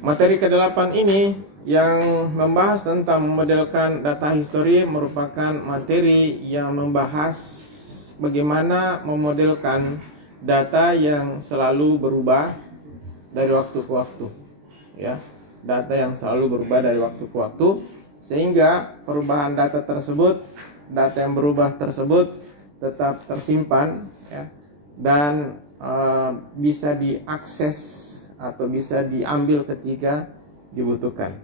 Materi ke-8 ini yang membahas tentang memodelkan data histori merupakan materi yang membahas bagaimana memodelkan data yang selalu berubah dari waktu ke waktu, ya. Data yang selalu berubah dari waktu ke waktu, sehingga perubahan data tersebut, data yang berubah tersebut tetap tersimpan, ya, dan bisa diakses atau bisa diambil ketika dibutuhkan.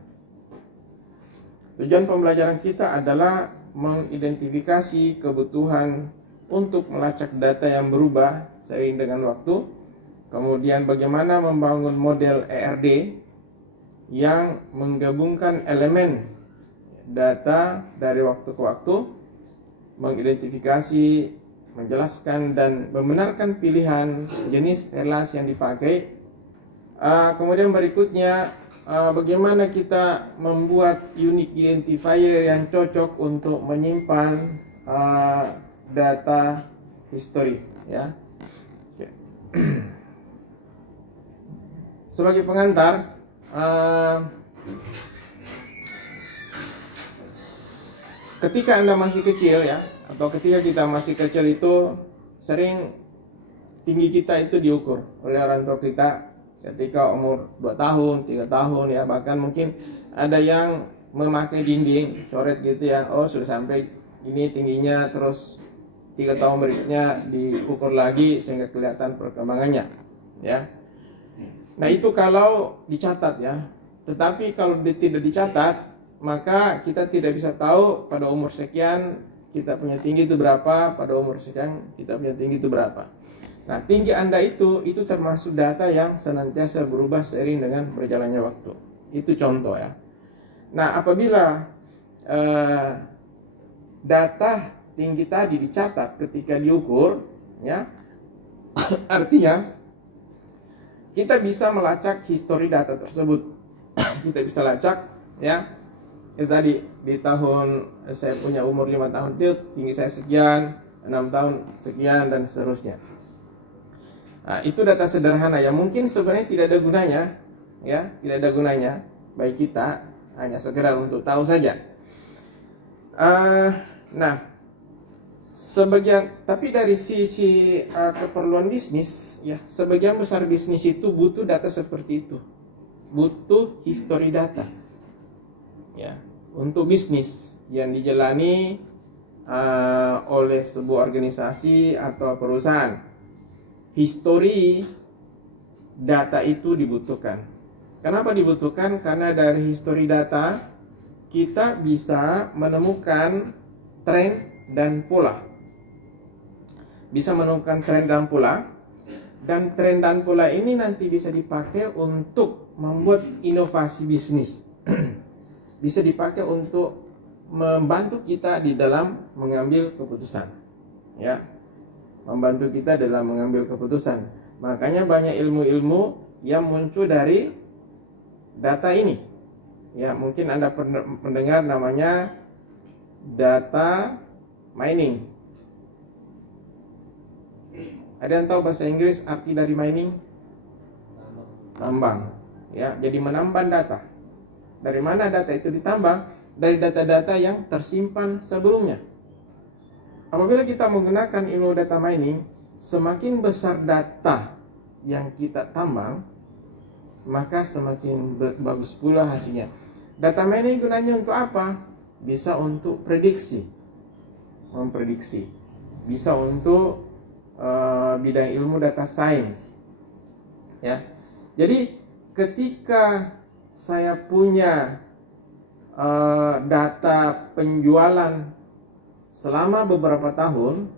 Tujuan pembelajaran kita adalah mengidentifikasi kebutuhan untuk melacak data yang berubah seiring dengan waktu, kemudian bagaimana membangun model ERD yang menggabungkan elemen data dari waktu ke waktu, mengidentifikasi, menjelaskan dan membenarkan pilihan jenis relasi yang dipakai. Kemudian berikutnya, bagaimana kita membuat unique identifier yang cocok untuk menyimpan data history, ya. Oke. Sebagai pengantar, ketika Anda masih kecil, ya, atau ketika kita masih kecil itu sering tinggi kita itu diukur oleh orang tua kita ketika umur 2 tahun, 3 tahun, ya, bahkan mungkin ada yang memakai dinding coret gitu ya. Oh, sudah sampai ini tingginya, terus 3 tahun berikutnya diukur lagi sehingga kelihatan perkembangannya, ya. Nah, itu kalau dicatat, ya. Tetapi kalau tidak dicatat, maka kita tidak bisa tahu pada umur sekian kita punya tinggi itu berapa, pada umur sekian kita punya tinggi itu berapa. Nah, tinggi Anda itu termasuk data yang senantiasa berubah seiring dengan berjalannya waktu. Itu contoh, ya. Nah, apabila data tinggi tadi dicatat ketika diukur, ya, artinya kita bisa melacak histori data tersebut. Kita bisa lacak, ya. Itu tadi di tahun saya punya umur 5 tahun itu tinggi saya sekian, 6 tahun sekian dan seterusnya. Nah, itu data sederhana yang mungkin sebenarnya tidak ada gunanya, ya, tidak ada gunanya bagi kita, hanya sekedar untuk tahu saja. Nah, tapi dari sisi keperluan bisnis, ya, sebagian besar bisnis itu butuh data seperti itu, butuh history data, ya, untuk bisnis yang dijalani oleh sebuah organisasi atau perusahaan. Histori data itu dibutuhkan. Kenapa dibutuhkan? Karena dari histori data kita bisa menemukan tren dan pola. Bisa menemukan tren dan pola, dan tren dan pola ini nanti bisa dipakai untuk membuat inovasi bisnis. Bisa dipakai untuk membantu kita di dalam mengambil keputusan, ya. Membantu kita dalam mengambil keputusan. Makanya banyak ilmu-ilmu yang muncul dari data ini. Ya, mungkin Anda pernah mendengar namanya data mining. Ada yang tahu bahasa Inggris arti dari mining? Tambang. Ya, jadi menambang data. Dari mana data itu ditambang? Dari data-data yang tersimpan sebelumnya. Apabila kita menggunakan ilmu data mining, semakin besar data yang kita tambang, maka semakin bagus pula hasilnya. Data mining gunanya untuk apa? Bisa untuk prediksi, memprediksi. Bisa untuk bidang ilmu data science, ya. Jadi ketika saya punya data penjualan selama beberapa tahun,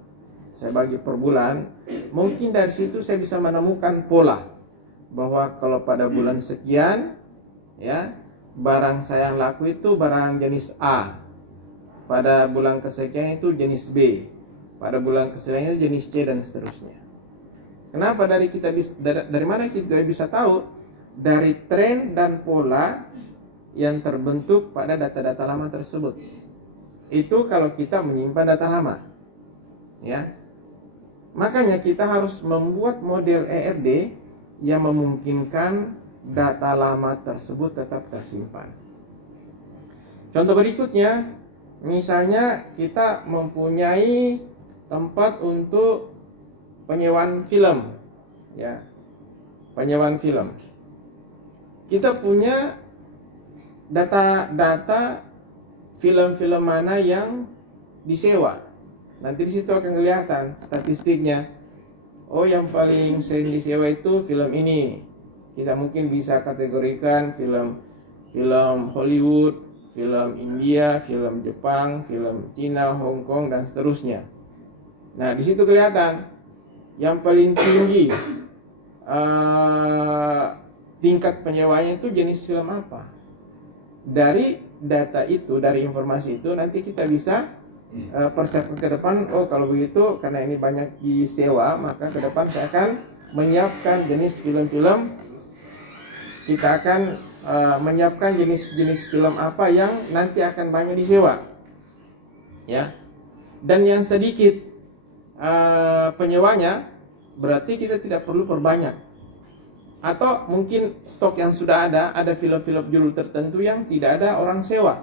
saya bagi per bulan, mungkin dari situ saya bisa menemukan pola bahwa kalau pada bulan sekian, ya, barang saya yang laku itu barang jenis A, pada bulan kesekian itu jenis B, pada bulan kesekian itu jenis C, dan seterusnya. Kenapa? Dari mana kita bisa tahu? Dari tren dan pola yang terbentuk pada data-data lama tersebut. Itu kalau kita menyimpan data lama, ya. Makanya kita harus membuat model ERD yang memungkinkan data lama tersebut tetap tersimpan. Contoh berikutnya, misalnya kita mempunyai tempat untuk penyewaan film, ya, penyewaan film. Kita punya data film-film mana yang disewa. Nanti di situ akan kelihatan statistiknya. Oh, yang paling sering disewa itu film ini. Kita mungkin bisa kategorikan film Hollywood, film India, film Jepang, film Cina, Hong Kong, dan seterusnya. Nah, di situ kelihatan yang paling tinggi tingkat penyewanya itu jenis film apa. Dari data itu, dari informasi itu, nanti kita bisa persiapkan ke depan. Oh, kalau begitu karena ini banyak disewa, maka ke depan saya akan menyiapkan jenis film-film. Kita akan menyiapkan jenis-jenis film apa yang nanti akan banyak disewa, ya. Dan yang sedikit penyewanya, berarti kita tidak perlu perbanyak. Atau mungkin stok yang sudah ada film-film judul tertentu yang tidak ada orang sewa.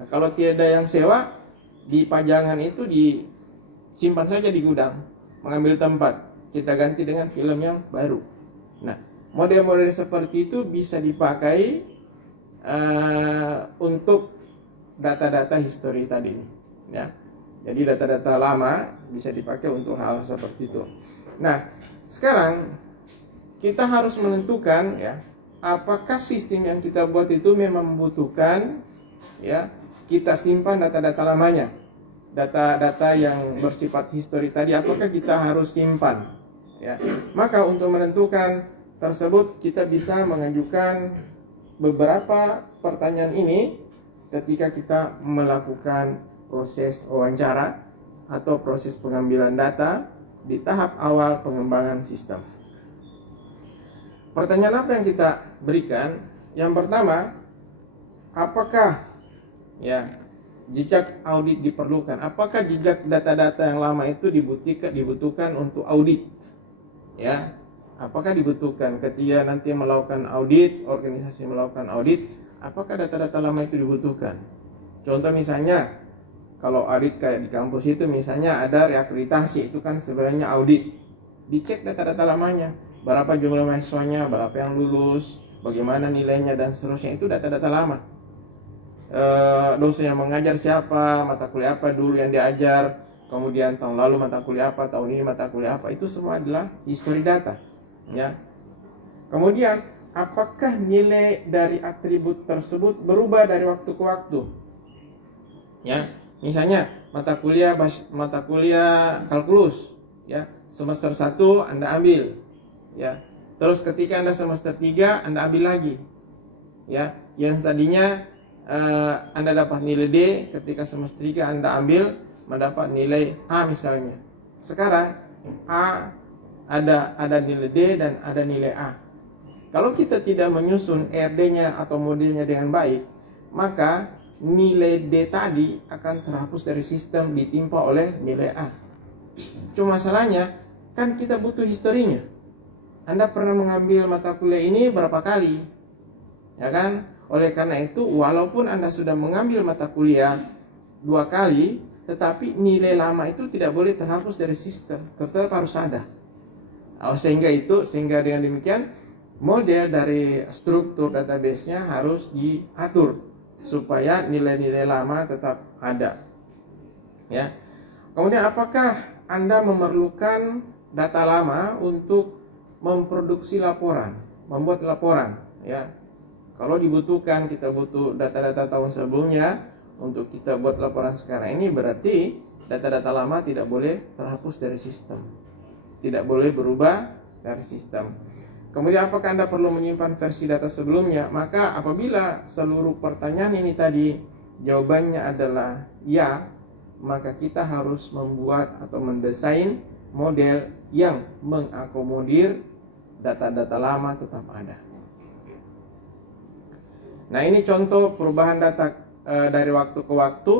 Nah, kalau tidak ada yang sewa, di pajangan itu disimpan saja di gudang, mengambil tempat, kita ganti dengan film yang baru. Nah, model-model seperti itu bisa dipakai untuk data-data history tadi nih, ya. Jadi data-data lama bisa dipakai untuk hal seperti itu. Nah, sekarang kita harus menentukan, ya, apakah sistem yang kita buat itu memang membutuhkan, ya, kita simpan data-data lamanya. Data-data yang bersifat history tadi, apakah kita harus simpan, ya. Maka untuk menentukan tersebut kita bisa mengajukan beberapa pertanyaan ini ketika kita melakukan proses wawancara atau proses pengambilan data di tahap awal pengembangan sistem. Pertanyaan apa yang kita berikan? Yang pertama, apakah, ya, jejak audit diperlukan? Apakah jejak data-data yang lama itu dibutuhkan untuk audit? Ya, apakah dibutuhkan ketika nanti melakukan audit, organisasi melakukan audit, apakah data-data lama itu dibutuhkan? Contoh misalnya, kalau audit kayak di kampus itu misalnya ada reakreditasi, itu kan sebenarnya audit. Dicek data-data lamanya, berapa jumlah mahasiswanya, berapa yang lulus, bagaimana nilainya, dan seterusnya. Itu data-data lama. Dosen yang mengajar siapa, mata kuliah apa dulu yang diajar, kemudian tahun lalu mata kuliah apa, tahun ini mata kuliah apa, itu semua adalah history data, ya. Kemudian apakah nilai dari atribut tersebut berubah dari waktu ke waktu, ya. Misalnya mata kuliah kalkulus, ya, semester 1 Anda ambil, ya. Terus ketika Anda semester 3 Anda ambil lagi, ya. Yang tadinya Anda dapat nilai D, ketika semester 3 Anda ambil, mendapat nilai A misalnya. Sekarang A ada nilai D dan ada nilai A. Kalau kita tidak menyusun RD-nya atau modelnya dengan baik, maka nilai D tadi akan terhapus dari sistem, ditimpa oleh nilai A. Cuma masalahnya kan kita butuh historinya. Anda pernah mengambil mata kuliah ini berapa kali, ya kan? Oleh karena itu, walaupun Anda sudah mengambil mata kuliah 2 kali, tetapi nilai lama itu tidak boleh terhapus dari sistem, tetap harus ada. Sehingga dengan demikian model dari struktur database-nya harus diatur supaya nilai-nilai lama tetap ada, ya. Kemudian apakah Anda memerlukan data lama untuk memproduksi laporan, membuat laporan, ya. Kalau dibutuhkan, kita butuh data-data tahun sebelumnya untuk kita buat laporan sekarang ini, berarti data-data lama tidak boleh terhapus dari sistem, tidak boleh berubah dari sistem. Kemudian apakah Anda perlu menyimpan versi data sebelumnya? Maka apabila seluruh pertanyaan ini tadi jawabannya adalah ya, maka kita harus membuat atau mendesain model yang mengakomodir data-data lama tetap ada. Nah, ini contoh perubahan data dari waktu ke waktu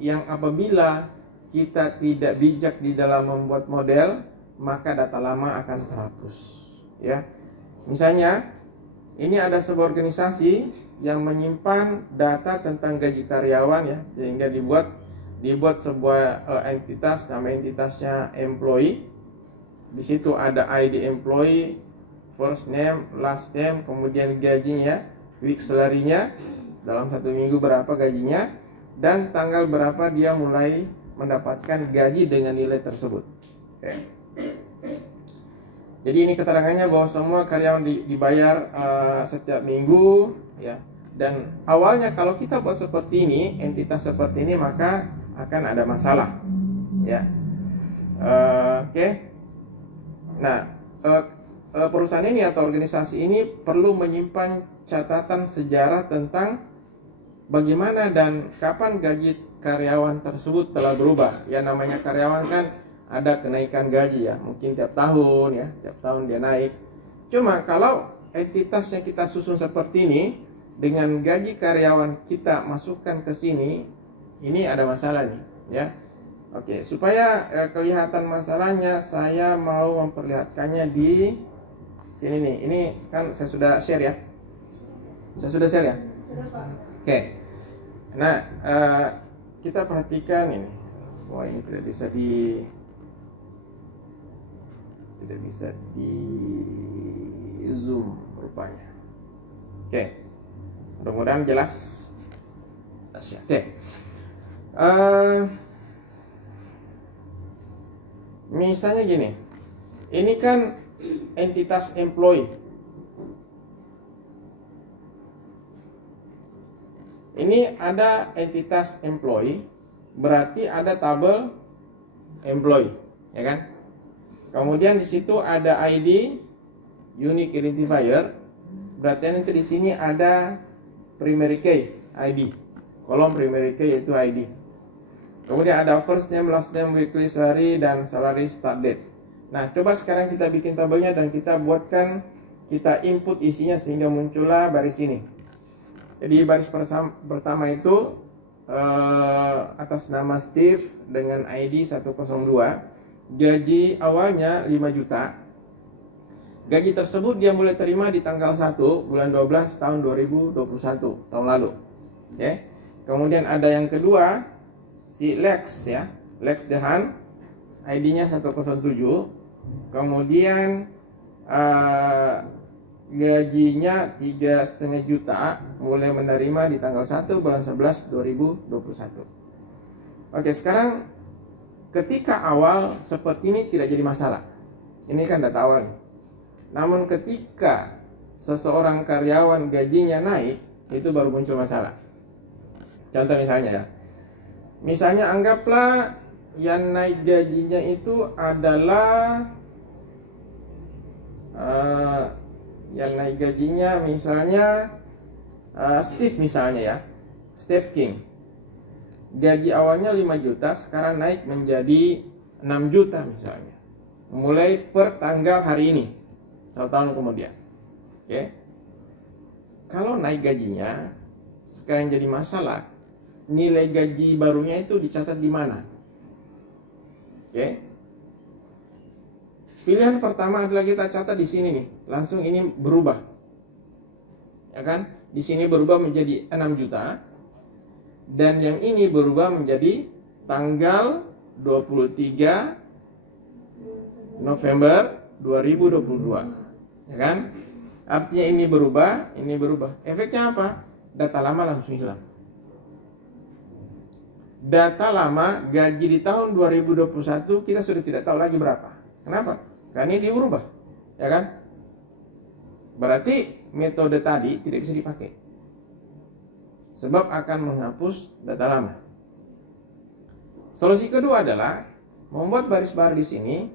yang apabila kita tidak bijak di dalam membuat model, maka data lama akan terhapus, ya. Misalnya ini ada sebuah organisasi yang menyimpan data tentang gaji karyawan ya, sehingga dibuat sebuah entitas, nama entitasnya employee. Di situ ada ID employee, first name, last name, kemudian gajinya, week salary-nya, dalam 1 minggu berapa gajinya, dan tanggal berapa dia mulai mendapatkan gaji dengan nilai tersebut. Oke. Jadi ini keterangannya bahwa semua karyawan dibayar setiap minggu ya. Dan awalnya kalau kita buat seperti ini, entitas seperti ini, maka akan ada masalah ya. Oke. Nah, perusahaan ini atau organisasi ini perlu menyimpan catatan sejarah tentang bagaimana dan kapan gaji karyawan tersebut telah berubah. Ya, namanya karyawan kan ada kenaikan gaji ya, mungkin tiap tahun ya, tiap tahun dia naik. Cuma kalau entitasnya kita susun seperti ini, dengan gaji karyawan kita masukkan ke sini, ini ada masalah nih ya. Oke, supaya kelihatan masalahnya, saya mau memperlihatkannya di sini nih. Ini kan saya sudah share ya. Saya sudah share ya. Oke. Nah, kita perhatikan ini. Wah, ini tidak bisa di zoom rupanya. Oke. Mudah-mudahan jelas. Oke. Misalnya gini, ini kan entitas employee. Ini ada entitas employee, berarti ada tabel employee, ya kan? Kemudian di situ ada ID, unique identifier, berarti nanti di sini ada primary key, ID, kolom primary key yaitu ID. Kemudian ada first name, last name, weekly salary, dan salary start date. Nah, coba sekarang kita bikin tabelnya dan kita kita input isinya sehingga muncullah baris ini. Jadi baris pertama itu atas nama Steve dengan ID 102. Gaji awalnya 5 juta. Gaji tersebut dia mulai terima di tanggal 1 bulan 12 tahun 2021, tahun lalu. Oke. Kemudian ada yang kedua, si Lex ya, Lex Dehan, ID-nya 107. Kemudian gajinya 3,5 juta, mulai menerima di tanggal 1 bulan 11 2021. Oke, sekarang ketika awal seperti ini tidak jadi masalah. Ini kan data awal nih. Namun ketika seseorang karyawan gajinya naik, itu baru muncul masalah. Contoh misalnya ya. Misalnya anggaplah yang naik gajinya itu adalah yang naik gajinya misalnya Steve misalnya ya, Steve King. Gaji awalnya 5 juta, sekarang naik menjadi 6 juta misalnya. Mulai per tanggal hari ini, 1 tahun kemudian. Oke. Kalau naik gajinya sekarang jadi masalah, nilai gaji barunya itu dicatat di mana? Oke. Pilihan pertama adalah kita catat di sini nih. Langsung ini berubah. Ya kan? Di sini berubah menjadi 6 juta. Dan yang ini berubah menjadi tanggal 23 November 2022. Ya kan? Artinya ini berubah, ini berubah. Efeknya apa? Data lama langsung hilang. Data lama gaji di tahun 2021 kita sudah tidak tahu lagi berapa. Kenapa? Karena ini berubah, ya kan? Berarti metode tadi tidak bisa dipakai, sebab akan menghapus data lama. Solusi kedua adalah membuat baris baru di sini.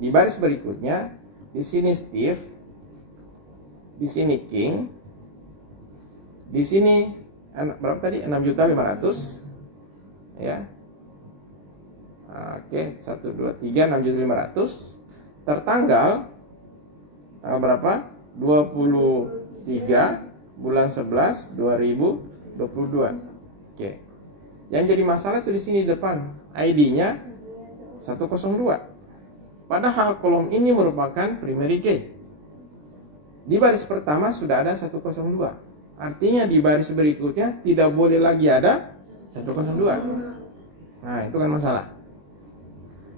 Di baris berikutnya, di sini Steve, di sini King, di sini berapa tadi? 6.500.000. Ya. Oke, 1 2 3 6.500.000 tertanggal tanggal berapa? 23 bulan 11 2022. Oke. Yang jadi masalah itu di sini depan, ID-nya 102. Padahal kolom ini merupakan primary key. Di baris pertama sudah ada 102. Artinya di baris berikutnya tidak boleh lagi ada 102. Nah, itu kan masalah.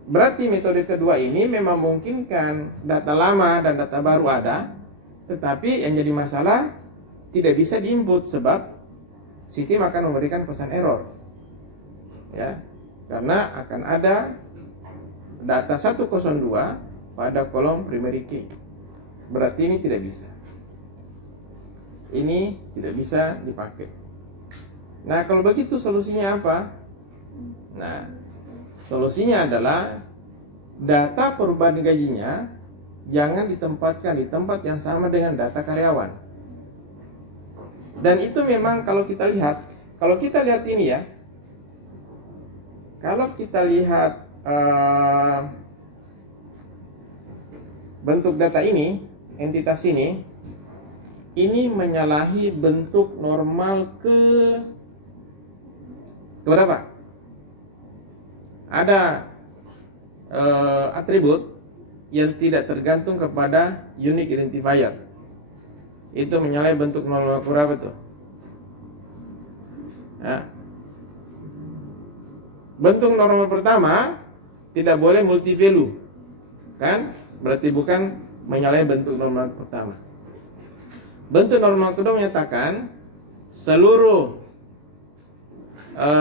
Berarti metode kedua ini memang memungkinkan data lama dan data baru ada, tetapi yang jadi masalah tidak bisa diinput sebab sistem akan memberikan pesan error. Ya, karena akan ada data 102 pada kolom primary key. Berarti ini tidak bisa. Ini tidak bisa dipakai. Nah, kalau begitu solusinya apa? Nah, solusinya adalah data perubahan gajinya jangan ditempatkan di tempat yang sama dengan data karyawan. Dan itu memang kalau kita lihat ini ya, kalau kita lihat bentuk data ini, entitas ini menyalahi bentuk normal ke berapa? Ada atribut yang tidak tergantung kepada unique identifier. Itu menyalahi bentuk normal ke berapa tuh? Nah, bentuk normal pertama tidak boleh multi value, kan? Berarti bukan menyalahi bentuk normal pertama. Bentuk normal kedua menyatakan seluruh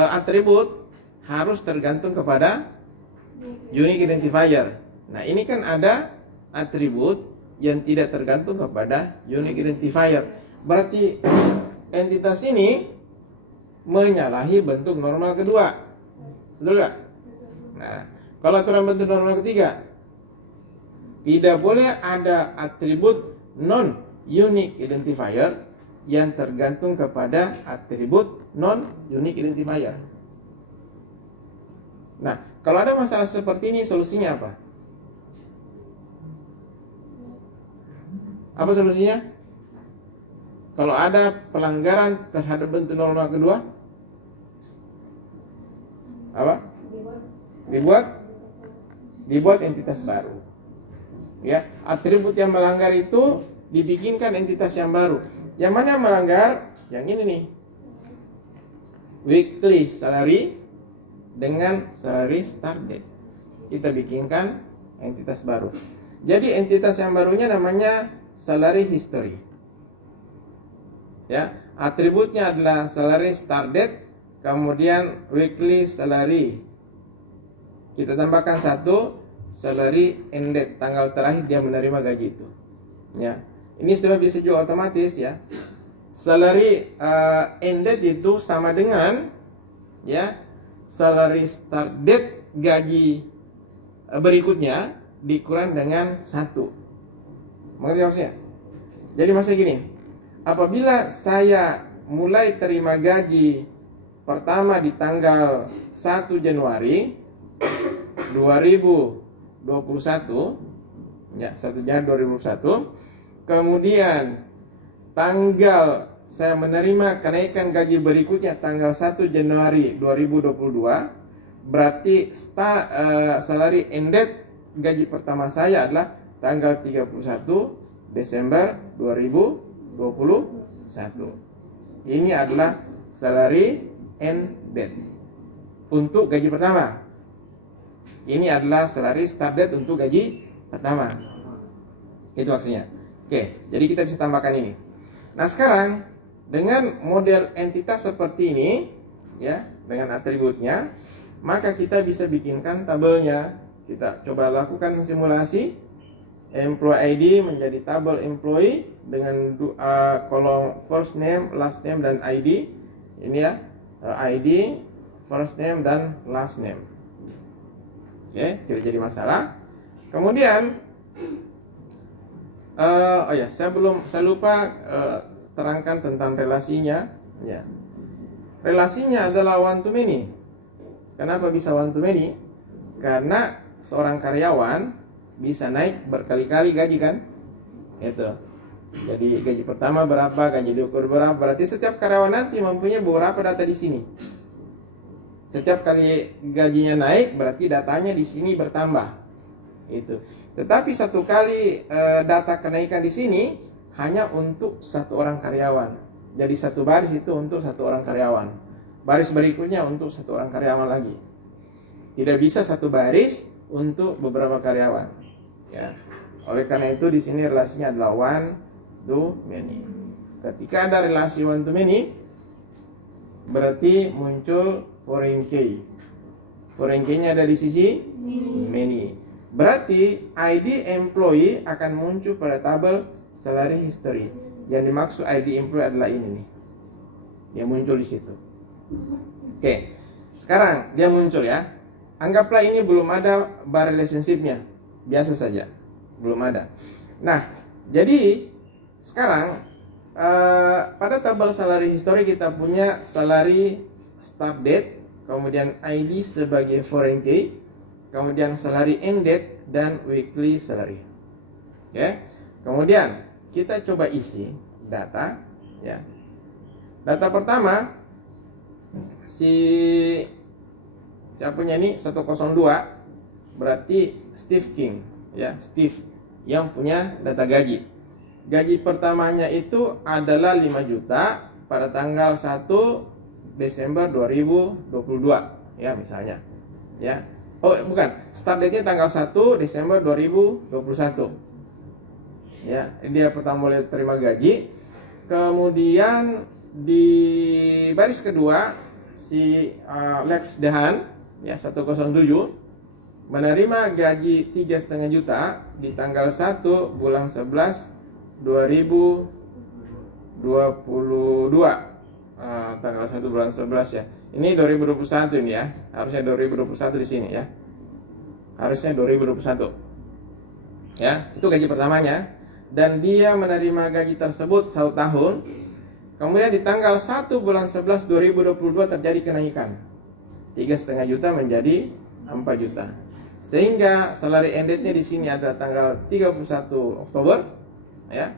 atribut harus tergantung kepada unique identifier. Nah, ini kan ada atribut yang tidak tergantung kepada unique identifier. Berarti entitas ini menyalahi bentuk normal kedua. Betul gak? Nah, kalau aturan bentuk normal ketiga, tidak boleh ada atribut non-unique identifier yang tergantung kepada atribut non-unique identifier. Nah, kalau ada masalah seperti ini, solusinya apa? Apa solusinya? Kalau ada pelanggaran terhadap bentuk normal kedua, apa? Dibuat entitas baru. Ya, atribut yang melanggar itu dibikinkan entitas yang baru. Yang mana yang melanggar? Yang ini nih. Weekly salary dengan salary start date. Kita bikinkan entitas baru. Jadi entitas yang barunya namanya salary history. Ya, atributnya adalah salary start date, kemudian weekly salary. Kita tambahkan satu salary end date, tanggal terakhir dia menerima gaji itu. Ya, ini sudah bisa juga otomatis ya. Salary end date itu sama dengan ya salary start date gaji berikutnya dikurang dengan 1. Mengerti maksudnya? Jadi maksudnya gini, apabila saya mulai terima gaji pertama di tanggal 1 Januari 2021, ya 1 Januari 2021, kemudian tanggal saya menerima kenaikan gaji berikutnya tanggal 1 Januari 2022, berarti salary end date gaji pertama saya adalah tanggal 31 Desember 2021. Ini adalah salary end date untuk gaji pertama. Ini adalah salary start date untuk gaji pertama. Itu maksudnya. Oke, jadi kita bisa tambahkan ini. Nah, sekarang dengan model entitas seperti ini, ya, dengan atributnya, maka kita bisa bikinkan tabelnya. Kita coba lakukan simulasi. Employee ID menjadi tabel employee dengan kolom first name, last name, dan ID. Ini ya, ID, first name, dan last name. Oke, tidak jadi masalah. Kemudian, saya lupa terangkan tentang relasinya. Ya, relasinya adalah one to many. Kenapa bisa one to many? Karena seorang karyawan bisa naik berkali-kali gaji kan? Itu. Jadi gaji pertama berapa, gaji diukur berapa. Berarti setiap karyawan nanti mempunyai beberapa data di sini. Setiap kali gajinya naik, berarti datanya di sini bertambah. Itu. Tetapi satu kali data kenaikan di sini, hanya untuk satu orang karyawan. Jadi satu baris itu untuk satu orang karyawan. Baris berikutnya untuk satu orang karyawan lagi. Tidak bisa satu baris untuk beberapa karyawan. Ya. Oleh karena itu di sini relasinya adalah one to many. Ketika ada relasi one to many, berarti muncul foreign key. Foreign key-nya ada di sisi many. Berarti ID employee akan muncul pada tabel salary history. Yang dimaksud ID employee adalah ini nih. Dia muncul di situ. Oke. Sekarang dia muncul ya. Anggaplah ini belum ada bar relationship-nya. Biasa saja. Belum ada. Nah, jadi sekarang pada tabel salary history kita punya salary start date, kemudian ID sebagai foreign key, kemudian salary end date dan weekly salary. Ya. Kemudian kita coba isi data ya. Data pertama siapanya ini 102 berarti Steve King ya, Steve yang punya data gaji. Gaji pertamanya itu adalah 5 juta pada tanggal 1 Desember 2022 ya misalnya. Ya. Oh, bukan. Start date-nya tanggal 1 Desember 2021. Ya, dia pertama mulai terima gaji. Kemudian di baris kedua si Lex Dehan ya 107 menerima gaji 3,5 juta di tanggal 1 bulan 11 2022. Tanggal 1 bulan 11 ya. Ini 2021 ini ya. Harusnya 2021 di sini ya. Harusnya 2021. Ya, itu gaji pertamanya. Dan dia menerima gaji tersebut 1 tahun. Kemudian di tanggal 1 bulan 11 2022 terjadi kenaikan. 3,5 juta menjadi 4 juta. Sehingga salary end date-nya di sini adalah tanggal 31 Oktober ya.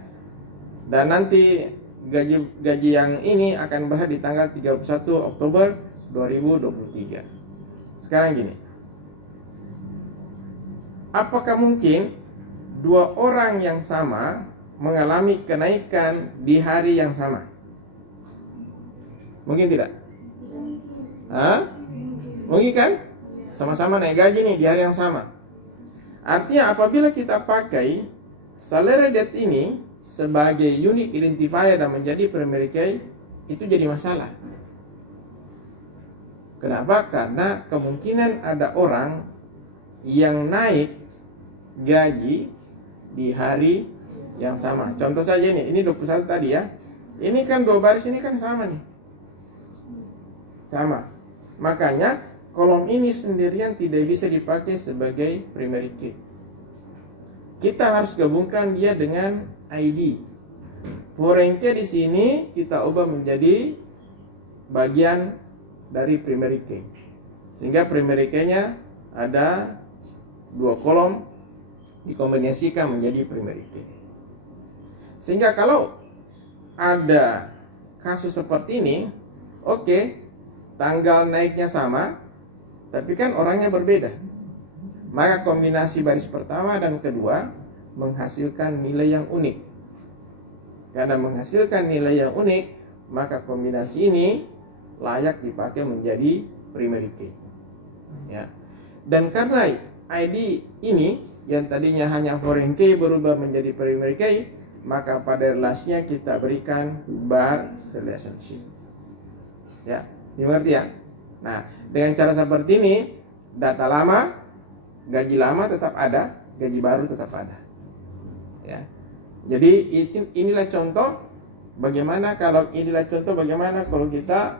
Dan nanti gaji yang ini akan berakhir di tanggal 31 Oktober 2023. Sekarang gini. Apakah mungkin dua orang yang sama mengalami kenaikan di hari yang sama? Mungkin tidak? Hah? Mungkin kan? Sama-sama naik gaji nih di hari yang sama. Artinya apabila kita pakai salary date ini sebagai unique identifier dan menjadi primary key, itu jadi masalah. Kenapa? Karena kemungkinan ada orang yang naik gaji di hari yang sama. Contoh saja ini 21 tadi ya. Ini kan dua baris ini kan sama nih. Sama. Makanya kolom ini sendirian tidak bisa dipakai sebagai primary key. Kita harus gabungkan dia dengan ID. Foreign key di sini kita ubah menjadi bagian dari primary key. Sehingga primary key-nya ada dua kolom dikombinasikan menjadi primary key. Sehingga kalau ada kasus seperti ini, oke, tanggal naiknya sama, tapi kan orangnya berbeda. Maka kombinasi baris pertama dan kedua menghasilkan nilai yang unik. Karena menghasilkan nilai yang unik, maka kombinasi ini layak dipakai menjadi primary key. Ya. Dan karena ID ini yang tadinya hanya foreign key berubah menjadi primary key, maka pada relasinya kita berikan bar relationship. Ya, dimengerti ya? Nah, dengan cara seperti ini, data lama, gaji lama tetap ada, gaji baru tetap ada. Ya. Jadi inilah contoh bagaimana kalau kita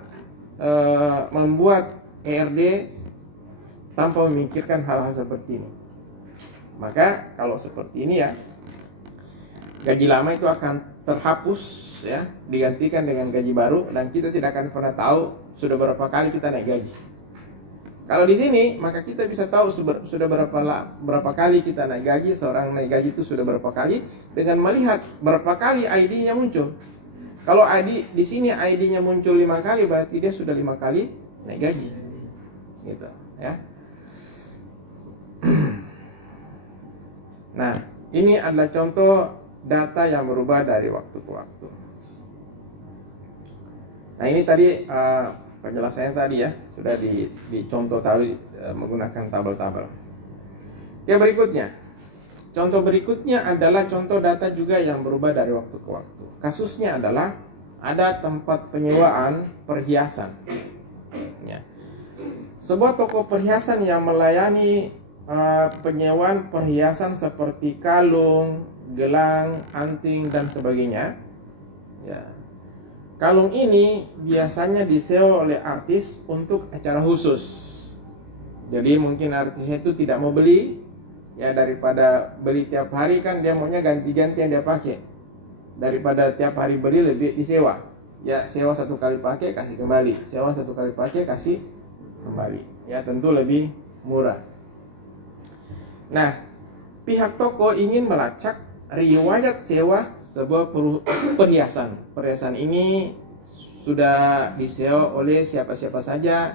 membuat ERD tanpa memikirkan hal-hal seperti ini. Maka kalau seperti ini ya, gaji lama itu akan terhapus ya, digantikan dengan gaji baru dan kita tidak akan pernah tahu sudah berapa kali kita naik gaji. Kalau di sini maka kita bisa tahu sudah berapa kali kita naik gaji, seorang naik gaji itu sudah berapa kali dengan melihat berapa kali ID-nya muncul. Kalau ID di sini ID-nya muncul 5 kali berarti dia sudah 5 kali naik gaji. Gitu ya. Nah, ini adalah contoh data yang berubah dari waktu ke waktu. Nah, ini tadi penjelasannya tadi ya, sudah dicontoh tadi menggunakan tabel-tabel. Yang berikutnya, contoh berikutnya adalah contoh data juga yang berubah dari waktu ke waktu. Kasusnya adalah ada tempat penyewaan perhiasan. Ya. Sebuah toko perhiasan yang melayani penyewaan perhiasan seperti kalung, gelang, anting, dan sebagainya. Ya. Kalung ini biasanya disewa oleh artis untuk acara khusus. Jadi mungkin artisnya itu tidak mau beli, ya daripada beli tiap hari kan dia maunya ganti-ganti yang dia pakai. Daripada tiap hari beli lebih disewa. Ya sewa 1 kali pakai kasih kembali, sewa 1 kali pakai kasih kembali. Ya tentu lebih murah. Nah, pihak toko ingin melacak riwayat sewa sebuah perhiasan. Perhiasan ini sudah disewa oleh siapa-siapa saja,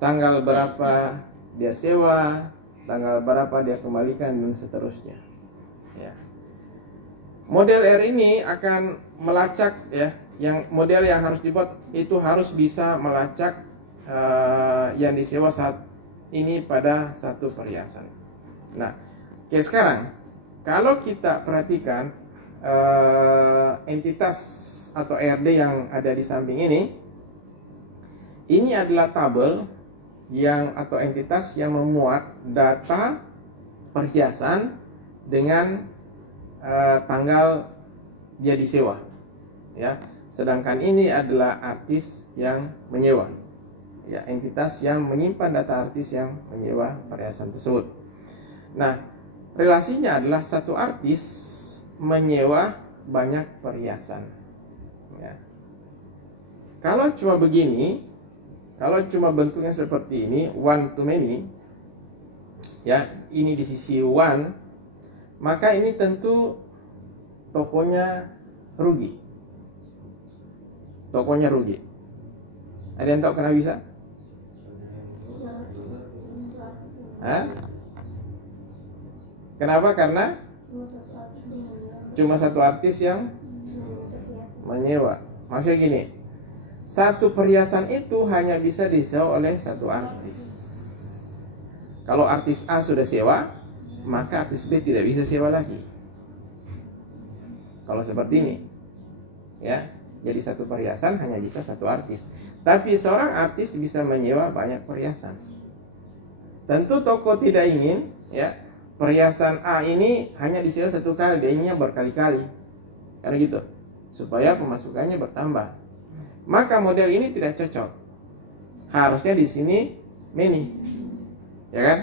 tanggal berapa dia sewa, tanggal berapa dia kembalikan, dan seterusnya. Ya. Model R ini akan melacak, ya, yang model yang harus dibuat itu harus bisa melacak yang disewa saat ini pada satu perhiasan. Nah, oke, sekarang kalau kita perhatikan entitas atau RD yang ada di samping ini adalah tabel yang atau entitas yang memuat data perhiasan dengan tanggal dia disewa, ya. Sedangkan ini adalah artis yang menyewa, ya, entitas yang menyimpan data artis yang menyewa perhiasan tersebut. Nah, relasinya adalah satu artis menyewa banyak perhiasan, ya. Kalau cuma begini, kalau cuma bentuknya seperti ini, one to many, ya, ini di sisi one, maka ini tentu tokonya rugi. Tokonya rugi. Ada yang tahu kenapa bisa? Hah? Kenapa? Karena cuma satu artis yang menyewa. Maksudnya gini, satu perhiasan itu hanya bisa disewa oleh satu artis. Kalau artis A sudah sewa, maka artis B tidak bisa sewa lagi. Kalau seperti ini, ya, jadi satu perhiasan hanya bisa satu artis. Tapi seorang artis bisa menyewa banyak perhiasan. Tentu toko tidak ingin, ya, perhiasan A ini hanya disewa satu kali, dia inginnya berkali-kali, karena gitu, supaya pemasukannya bertambah. Maka model ini tidak cocok. Harusnya di sini many, ya kan?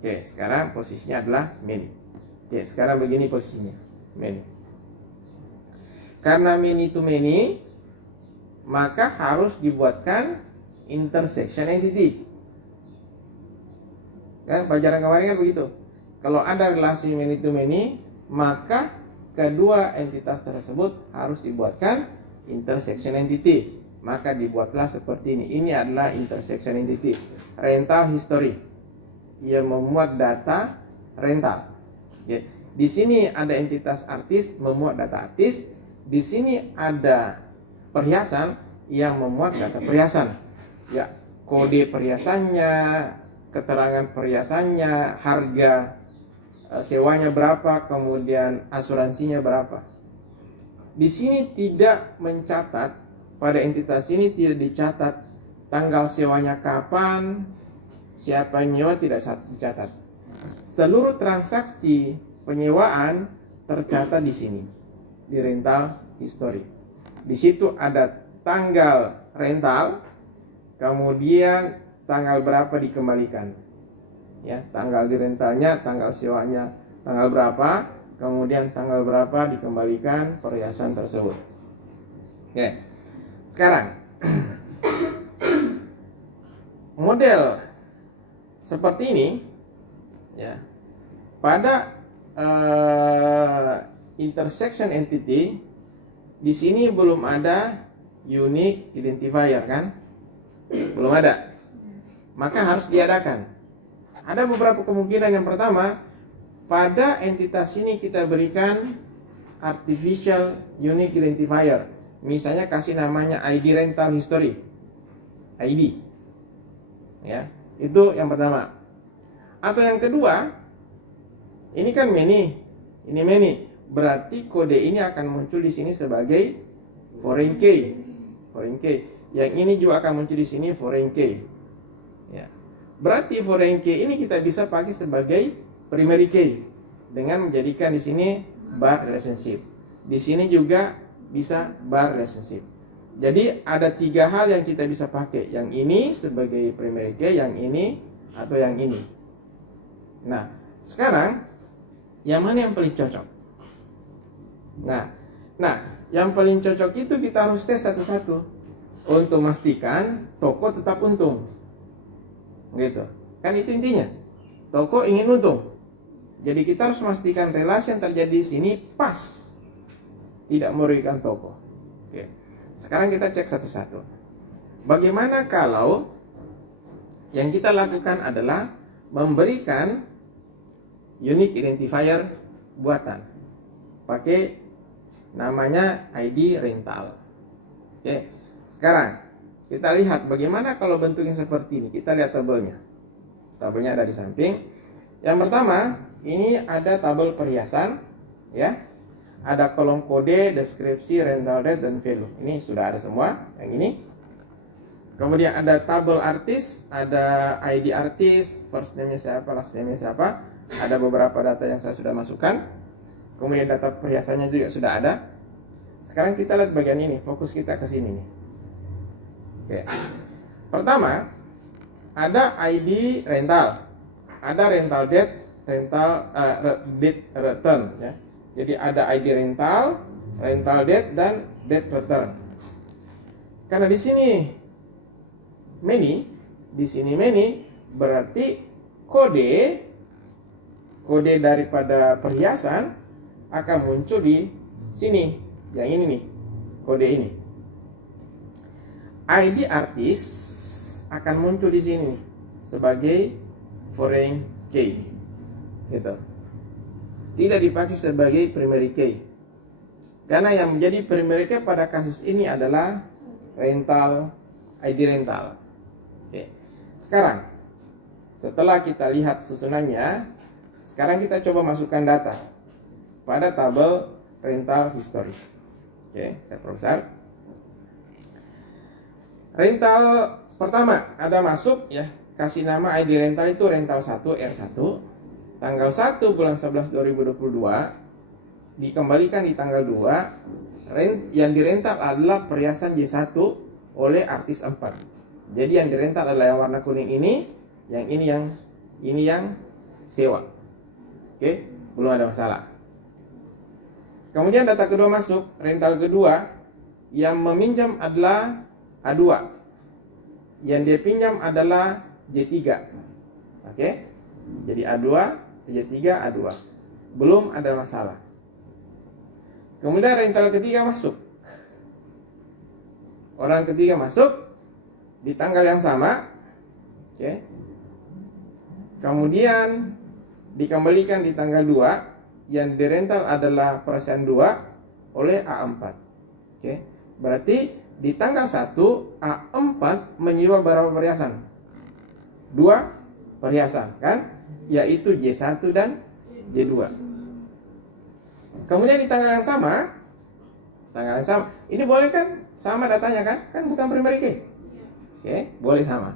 Oke, sekarang posisinya adalah many. Oke, sekarang begini posisinya, many. Karena many to many, maka harus dibuatkan intersection entity. Kan pelajaran kemarin kan begitu. Kalau ada relasi many to many, maka kedua entitas tersebut harus dibuatkan intersection entity. Maka dibuatlah seperti ini. Ini adalah intersection entity. Rental history. Ia memuat data rental. Ya. Di sini ada entitas artis memuat data artis. Di sini ada perhiasan yang memuat data perhiasan. Ya, kode perhiasannya, keterangan perhiasannya, harga sewanya berapa, kemudian asuransinya berapa. Di sini tidak mencatat, pada entitas ini tidak dicatat tanggal sewanya kapan, siapa yang nyewa, tidak dicatat. Seluruh transaksi penyewaan tercatat di sini, di rental history. Di situ ada tanggal rental, kemudian tanggal berapa dikembalikan, ya, tanggal di rentalnya, tanggal sewanya tanggal berapa, kemudian tanggal berapa dikembalikan perhiasan tersebut. Oke, sekarang model seperti ini, ya, pada intersection entity, di sini belum ada unique identifier, kan? Belum ada. Maka harus diadakan. Ada beberapa kemungkinan. Yang pertama, pada entitas ini kita berikan artificial unique identifier. Misalnya kasih namanya ID rental history, ID. Ya, itu yang pertama. Atau yang kedua, ini kan many, ini many. Berarti kode ini akan muncul di sini sebagai foreign key. Foreign key. Yang ini juga akan muncul di sini foreign key. Ya. Berarti foreign key ini kita bisa pakai sebagai primary key dengan menjadikan di sini bar relationship. Di sini juga bisa bar relationship. Jadi ada 3 hal yang kita bisa pakai. Yang ini sebagai primary key, yang ini atau yang ini. Nah, sekarang yang mana yang paling cocok? Nah, yang paling cocok itu kita harus tes satu-satu untuk memastikan toko tetap untung. Gitu. Kan itu intinya. Toko ingin untung. Jadi kita harus memastikan relasi yang terjadi di sini pas. Tidak merugikan toko. Oke. Sekarang kita cek satu-satu. Bagaimana kalau yang kita lakukan adalah memberikan unique identifier buatan. Pakai namanya ID rental. Oke. Sekarang kita lihat bagaimana kalau bentuknya seperti ini. Kita lihat tabelnya. Tabelnya ada di samping. Yang pertama, ini ada tabel perhiasan, ya. Ada kolom kode, deskripsi, rental date, dan value. Ini sudah ada semua. Yang ini. Kemudian ada tabel artis, ada ID artis, first name-nya siapa, last name-nya siapa. Ada beberapa data yang saya sudah masukkan. Kemudian data perhiasannya juga sudah ada. Sekarang kita lihat bagian ini. Fokus kita ke sini nih. Oke. Pertama, ada ID rental, ada rental date, date return. Ya. Jadi ada ID rental, rental date, dan date return. Karena di sini many, berarti kode daripada perhiasan akan muncul di sini. Yang ini nih, kode ini. ID artis akan muncul di sini sebagai foreign key. Gitu. Tidak dipakai sebagai primary key. Karena yang menjadi primary key pada kasus ini adalah rental, ID rental. Oke. Sekarang setelah kita lihat susunannya, sekarang kita coba masukkan data pada tabel rental history. Oke, saya perbesar. Rental pertama ada masuk ya, kasih nama ID rental itu rental 1 R1, tanggal 1 bulan 11 2022, dikembalikan di tanggal 2. Yang dirental adalah perhiasan J1 oleh artis 4. Jadi yang dirental adalah yang warna kuning ini, yang ini yang sewa. Oke, belum ada masalah. Kemudian data kedua masuk, rental kedua yang meminjam adalah A2. Yang dia pinjam adalah J3. Oke? Jadi A2, J3, A2. Belum ada masalah. Kemudian rental ketiga masuk. Orang ketiga masuk di tanggal yang sama. Oke. Kemudian dikembalikan di tanggal 2. Yang dirental adalah perhiasan 2 oleh A4. Oke. Berarti di tanggal 1 A4 menyewa berapa perhiasan? 2 perhiasan kan? Yaitu J1 dan J2. Kemudian di tanggal yang sama, ini boleh kan sama datanya kan? Kan bukan primary key. Oke, boleh sama.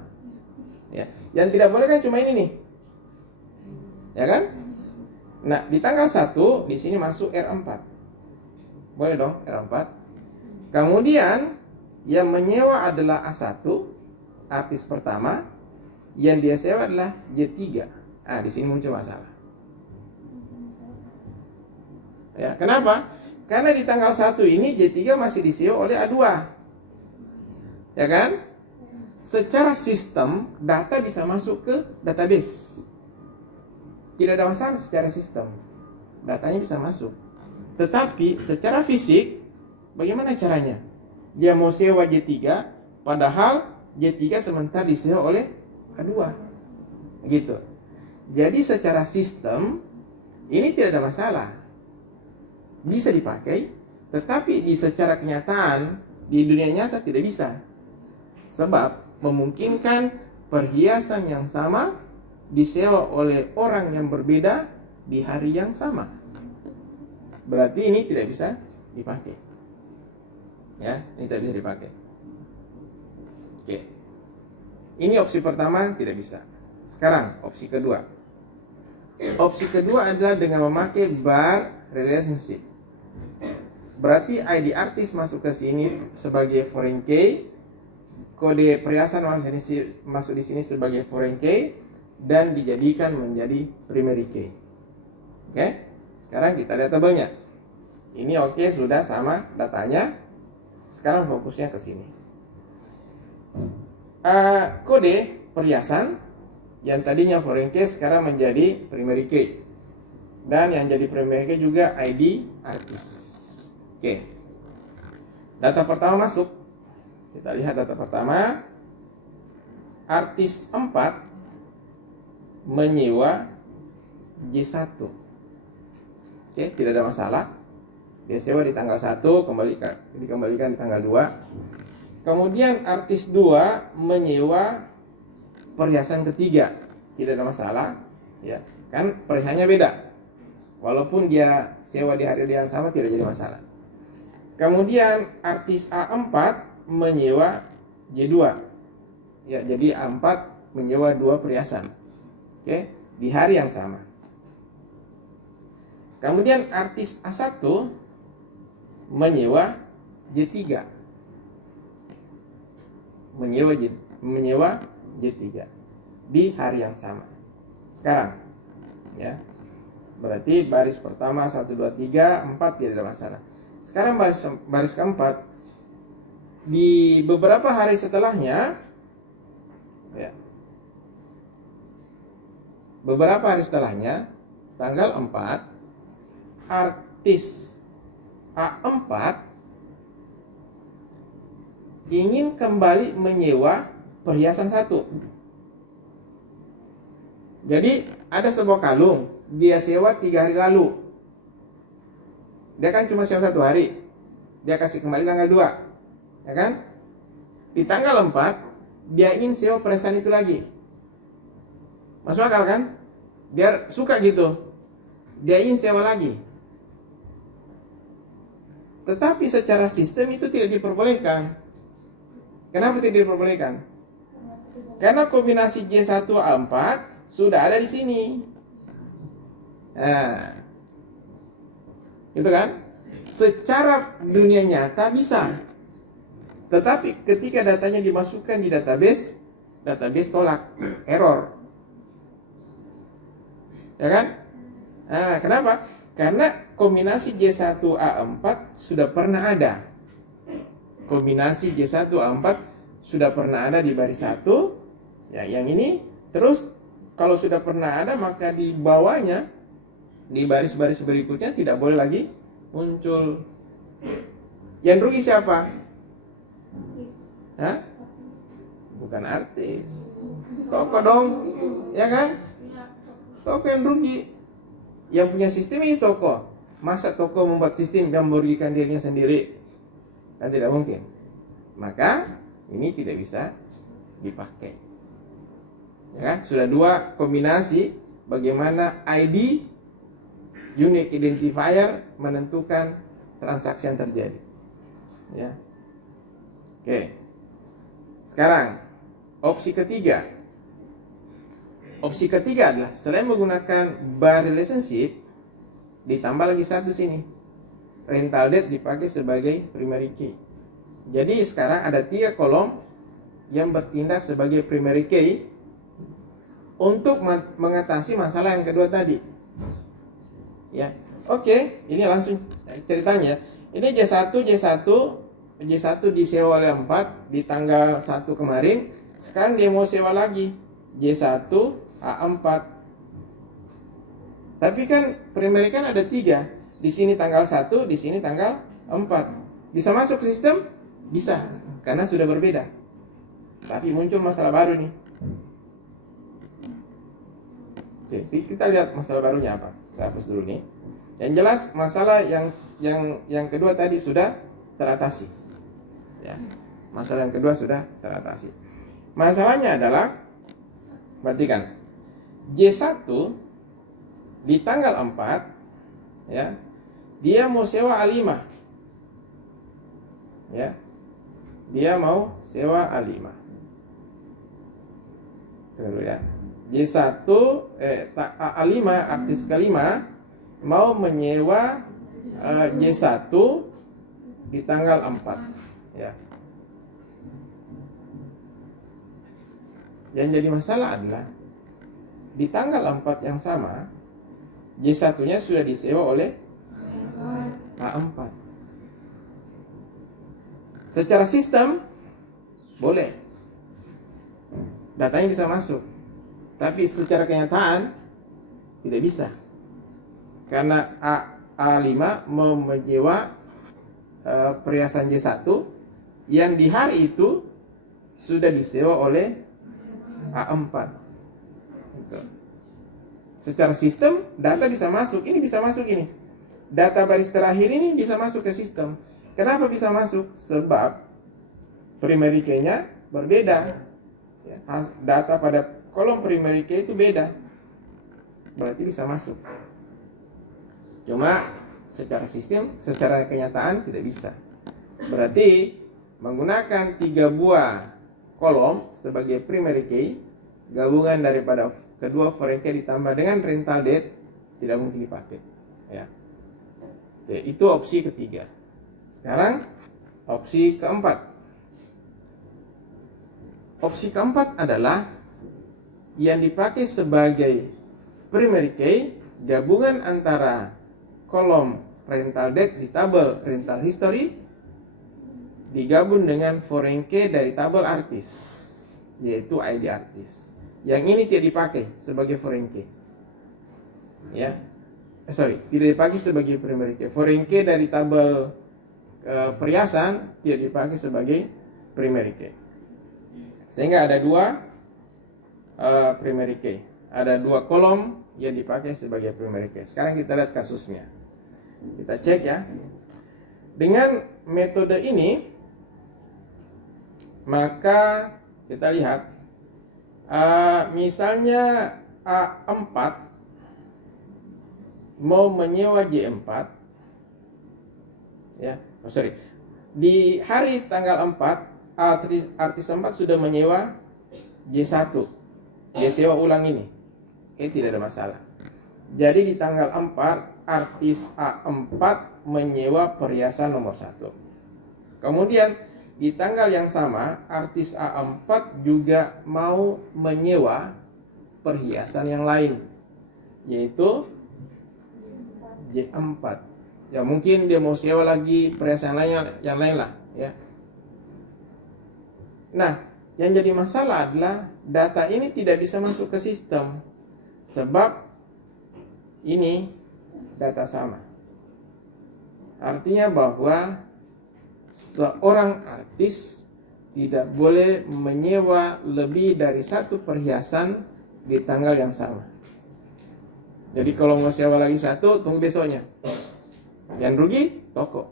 Ya. Yang tidak boleh kan cuma ini nih. Ya kan? Nah, di tanggal 1 di sini masuk R4. Boleh dong R4. Kemudian yang menyewa adalah A1, artis pertama. Yang dia sewa adalah J3. Ah, di sini muncul masalah. Ya, kenapa? Karena di tanggal 1 ini J3 masih disewa oleh A2. Ya kan? Secara sistem data bisa masuk ke database. Tidak ada masalah secara sistem. Datanya bisa masuk. Tetapi secara fisik bagaimana caranya? Dia mau sewa J3 padahal J3 sementara disewa oleh A2. Gitu. Jadi secara sistem ini tidak ada masalah. bisa dipakai, tetapi di secara kenyataan di dunia nyata tidak bisa. Sebab memungkinkan perhiasan yang sama disewa oleh orang yang berbeda di hari yang sama. Berarti ini tidak bisa dipakai. Ya, ini tidak bisa dipakai. Oke. Ini opsi pertama tidak bisa. Sekarang opsi kedua. Opsi kedua adalah dengan memakai bar relationship. Berarti ID artis masuk ke sini sebagai foreign key, kode perhiasan masuk di sini sebagai foreign key dan dijadikan menjadi primary key. Oke? Sekarang kita lihat tabelnya. Ini oke, sudah sama datanya. Sekarang fokusnya ke sini. Kode perhiasan yang tadinya foreign key sekarang menjadi primary key. Dan yang jadi primary key juga ID artis. Oke. Data pertama masuk. Kita lihat data pertama. Artis 4 menyewa J1. Oke, tidak ada masalah. Dia sewa di tanggal 1, dikembalikan di tanggal 2. Kemudian artis 2 menyewa perhiasan ketiga. Tidak ada masalah, ya. Kan perhiasannya beda. Walaupun dia sewa di hari yang sama tidak jadi masalah. Kemudian artis A4 menyewa J2. Ya, jadi A4 menyewa 2 perhiasan. Oke, di hari yang sama. Kemudian artis A1 menyewa J3. Menyewa J3 di hari yang sama. Sekarang, ya. Berarti baris pertama 1 2 3 4 tidak ada masalah. Sekarang baris keempat, di beberapa hari setelahnya, ya, beberapa hari setelahnya, tanggal 4, artis A4 ingin kembali menyewa perhiasan 1. Jadi ada sebuah kalung, dia sewa 3 hari lalu. Dia kan cuma sewa 1 hari. Dia kasih kembali tanggal 2. Ya kan? Di tanggal 4, dia ingin sewa perhiasan itu lagi. Masuk akal kan? Dia suka gitu. Dia ingin sewa lagi. Tetapi secara sistem itu tidak diperbolehkan. Kenapa tidak diperbolehkan? Karena kombinasi J1 A4 sudah ada di sini. Nah, itu kan? Secara dunia nyata bisa. Tetapi ketika datanya dimasukkan di database tolak, error. Ya kan? Nah, kenapa? Karena kombinasi J1A4 sudah pernah ada. Kombinasi J1A4 sudah pernah ada di baris 1. Ya, yang ini. Terus kalau sudah pernah ada, maka di bawahnya, di baris-baris berikutnya tidak boleh lagi muncul. Yang rugi siapa? Hah? Bukan artis. Toko dong, ya kan? Toko yang rugi. Yang punya sistem ini toko. Masa toko membuat sistem yang merugikan dirinya sendiri? Kan tidak mungkin. Maka ini tidak bisa dipakai. Ya kan? Sudah 2 kombinasi bagaimana ID unique identifier menentukan transaksi yang terjadi. Ya. Oke. Sekarang opsi ketiga. Opsi ketiga adalah selain menggunakan bar relationship, ditambah lagi satu sini. Rental date dipakai sebagai primary key. Jadi sekarang ada 3 kolom yang bertindak sebagai primary key untuk mengatasi masalah yang kedua tadi. Ya, oke, ini langsung ceritanya. Ini J1 disewa oleh 4 di tanggal 1 kemarin. Sekarang dia mau sewa lagi J1 A4. Tapi kan primary kan ada 3. Di sini tanggal 1, di sini tanggal 4. Bisa masuk sistem? Bisa, karena sudah berbeda. Tapi muncul masalah baru nih. Oke, kita lihat masalah barunya apa. Saya hapus dulu nih. Yang jelas masalah yang yang kedua tadi sudah teratasi. Ya. Masalah yang kedua sudah teratasi. Masalahnya adalah, perhatikan, J1 di tanggal 4, ya, dia mau sewa A5. Ya. Dia mau sewa A5. Dulu ya. J1 A5 artis kelima mau menyewa J1 di tanggal 4, ya. Yang jadi masalah adalah di tanggal 4 yang sama J1-nya sudah disewa oleh A4. Secara sistem boleh, datanya bisa masuk, tapi secara kenyataan tidak bisa, karena A5 mau menyewa perhiasan J1 yang di hari itu sudah disewa oleh A4. Gitu. Secara sistem data bisa masuk, ini bisa masuk ini. Data baris terakhir ini bisa masuk ke sistem. Kenapa bisa masuk? Sebab primary key-nya berbeda. Ya, data pada kolom primary key itu beda. Berarti bisa masuk. Cuma secara sistem, secara kenyataan tidak bisa. Berarti menggunakan 3 buah kolom sebagai primary key, gabungan daripada kedua foreign key ditambah dengan rental date tidak mungkin dipakai. Ya. Oke, itu opsi ketiga. Sekarang opsi keempat. Opsi keempat adalah yang dipakai sebagai primary key gabungan antara kolom rental date di tabel rental history digabung dengan foreign key dari tabel artis, yaitu ID artis. Yang ini tidak dipakai sebagai foreign key. Ya. Tidak dipakai sebagai primary key. Foreign key dari tabel perhiasan tidak dipakai sebagai primary key. Sehingga ada 2 primary key. Ada 2 kolom yang dipakai sebagai primary key. Sekarang kita lihat kasusnya. Kita cek ya. Dengan metode ini, maka kita lihat misalnya A4 mau menyewa J4, ya, di hari tanggal 4 artis 4 sudah menyewa J1, dia sewa ulang ini, tidak ada masalah. Jadi di tanggal 4 artis A4 menyewa perhiasan nomor 1. Kemudian di tanggal yang sama artis A4 juga mau menyewa perhiasan yang lain, yaitu J4. Ya mungkin dia mau sewa lagi perhiasan lain yang lain lah, ya. Nah, yang jadi masalah adalah data ini tidak bisa masuk ke sistem sebab ini data sama. Artinya bahwa seorang artis tidak boleh menyewa lebih dari 1 perhiasan di tanggal yang sama. Jadi kalau mau sewa lagi 1, tunggu besoknya. Yang rugi toko.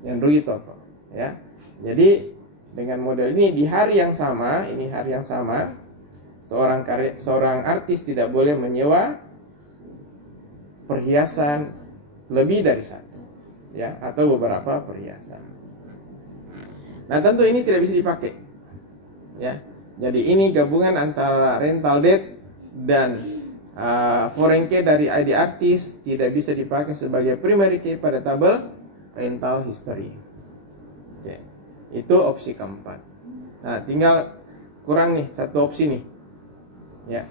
Yang rugi toko, ya. Jadi dengan model ini di hari yang sama, ini hari yang sama, seorang artis tidak boleh menyewa perhiasan lebih dari 1, ya, atau beberapa perhiasan. Nah, tentu ini tidak bisa dipakai, ya. Jadi ini gabungan antara rental date dan foreign key dari ID artis tidak bisa dipakai sebagai primary key pada tabel rental history. Oke. Itu opsi keempat. Nah, tinggal kurang nih 1 opsi nih, ya.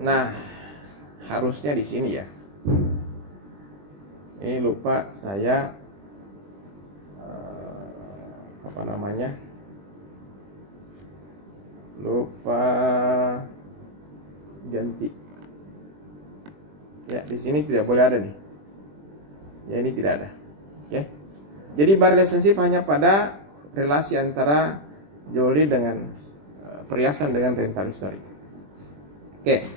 Nah, harusnya di sini ya. Ini lupa saya lupa ganti. Ya, di sini tidak boleh ada nih. Ya, ini tidak ada. Oke. Jadi bar relationship hanya pada relasi antara Jolie dengan perhiasan dengan rental history. Oke.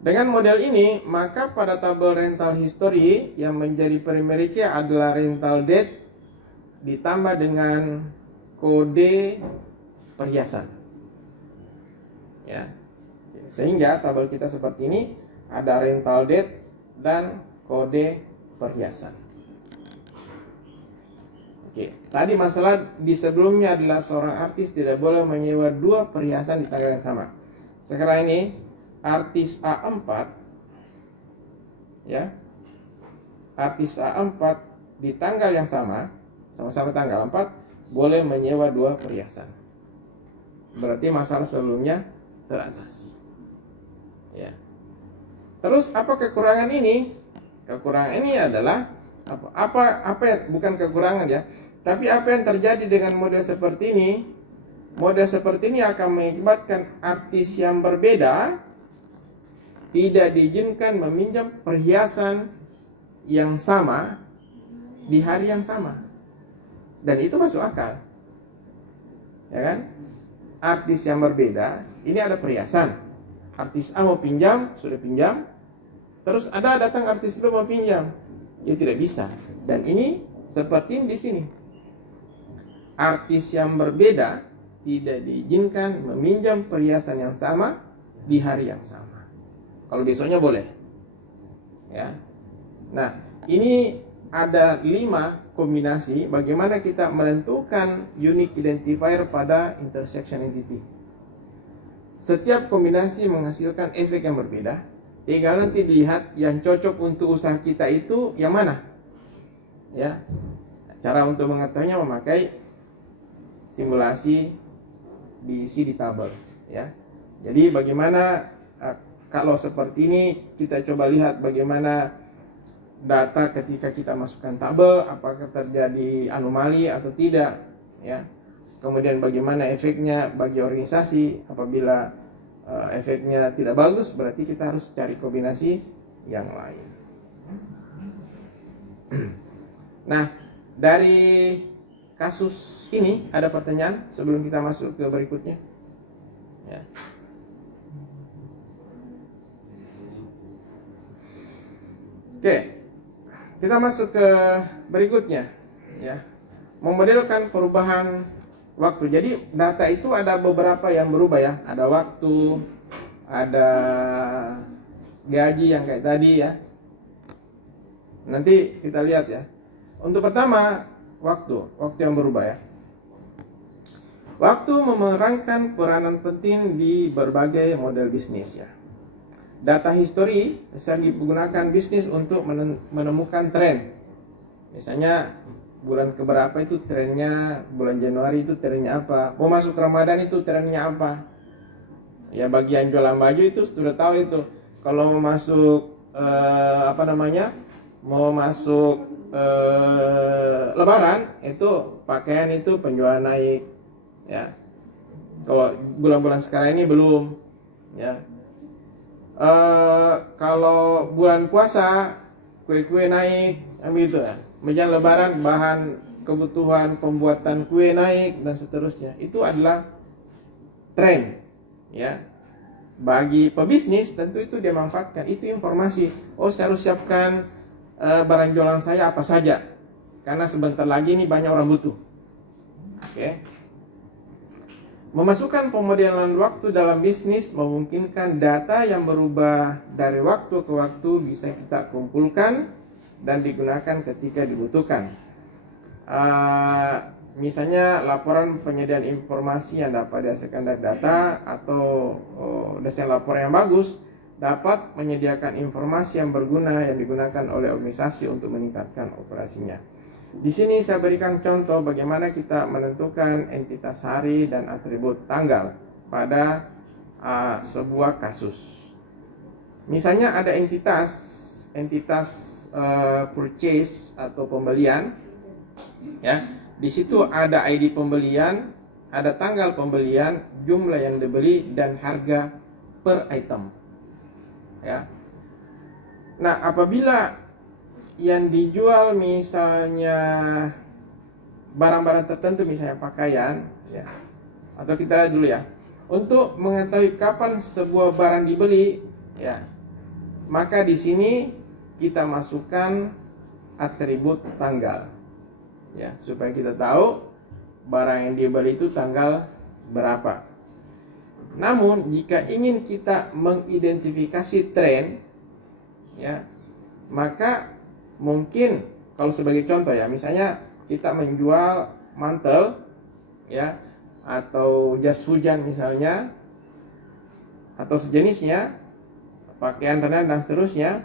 Dengan model ini, maka pada tabel rental history yang menjadi primary key adalah rental date ditambah dengan kode perhiasan. Ya. Sehingga tabel kita seperti ini, ada rental date dan kode perhiasan. Oke, tadi masalah di sebelumnya adalah seorang artis tidak boleh menyewa dua perhiasan di tanggal yang sama. Sekarang ini artis A4, ya, artis A4 di tanggal yang sama, sama-sama tanggal 4, boleh menyewa dua perhiasan. Berarti masalah sebelumnya teratasi. Ya. Terus apa kekurangan ini? Kekurangan ini adalah apa yang bukan kekurangan ya, tapi apa yang terjadi dengan model seperti ini? Model seperti ini akan mengakibatkan artis yang berbeda tidak diizinkan meminjam perhiasan yang sama di hari yang sama. Dan itu masuk akal. Ya kan? Artis yang berbeda, ini ada perhiasan. Artis A mau pinjam, sudah pinjam. Terus ada datang artis B mau pinjam. Ya tidak bisa. Dan ini seperti di sini. Artis yang berbeda tidak diizinkan meminjam perhiasan yang sama di hari yang sama. Kalau besoknya boleh. Ya. Nah, ini ada 5 kombinasi bagaimana kita menentukan unique identifier pada intersection entity. Setiap kombinasi menghasilkan efek yang berbeda. Tinggal nanti dilihat yang cocok untuk usaha kita itu yang mana. Ya. Cara untuk mengetahuinya memakai simulasi diisi di tabel, ya. Jadi bagaimana kalau seperti ini, kita coba lihat bagaimana data ketika kita masukkan tabel, apakah terjadi anomali atau tidak, ya. Kemudian bagaimana efeknya bagi organisasi. Apabila efeknya tidak bagus, berarti kita harus cari kombinasi yang lain. Nah, dari kasus ini ada pertanyaan sebelum kita masuk ke berikutnya, ya. Oke, kita masuk ke berikutnya, ya. Memodelkan perubahan waktu. Jadi data itu ada beberapa yang berubah, ya. Ada waktu, ada gaji yang kayak tadi, ya. Nanti kita lihat, ya. Untuk pertama, waktu yang berubah, ya. Waktu memerankan peranan penting di berbagai model bisnis, ya. Data history sering digunakan bisnis untuk menemukan tren. Misalnya bulan keberapa itu trennya, bulan Januari itu trennya apa, mau masuk Ramadan itu trennya apa. Ya, bagian jualan baju itu sudah tahu itu. Kalau mau masuk mau masuk Lebaran itu pakaian itu penjualan naik, ya. Kalau bulan-bulan sekarang ini belum, ya. Kalau bulan puasa kue-kue naik, gitu ya. Menjelang Lebaran bahan kebutuhan pembuatan kue naik dan seterusnya. Itu adalah tren, ya. Bagi pebisnis tentu itu dia manfaatkan. Itu informasi. Oh, saya harus siapkan barang jualan saya apa saja, karena sebentar lagi ini banyak orang butuh. Oke. Memasukkan pemodelan waktu dalam bisnis memungkinkan data yang berubah dari waktu ke waktu bisa kita kumpulkan dan digunakan ketika dibutuhkan. Misalnya laporan penyediaan informasi yang dapat dihasilkan dari data atau desain laporan yang bagus dapat menyediakan informasi yang berguna yang digunakan oleh organisasi untuk meningkatkan operasinya. Di sini saya berikan contoh bagaimana kita menentukan entitas hari dan atribut tanggal pada sebuah kasus. Misalnya ada entitas purchase atau pembelian, ya. Di situ ada ID pembelian, ada tanggal pembelian, jumlah yang dibeli dan harga per item, ya. Nah, apabila yang dijual misalnya barang-barang tertentu, misalnya pakaian, ya. Atau kita lihat dulu, ya. Untuk mengetahui kapan sebuah barang dibeli, ya. maka di sini kita masukkan atribut tanggal, ya, supaya kita tahu barang yang dibeli itu tanggal berapa. Namun jika ingin kita mengidentifikasi tren, ya, maka mungkin kalau sebagai contoh ya, misalnya kita menjual mantel, ya, atau jas hujan misalnya, atau sejenisnya, pakaian renang dan seterusnya,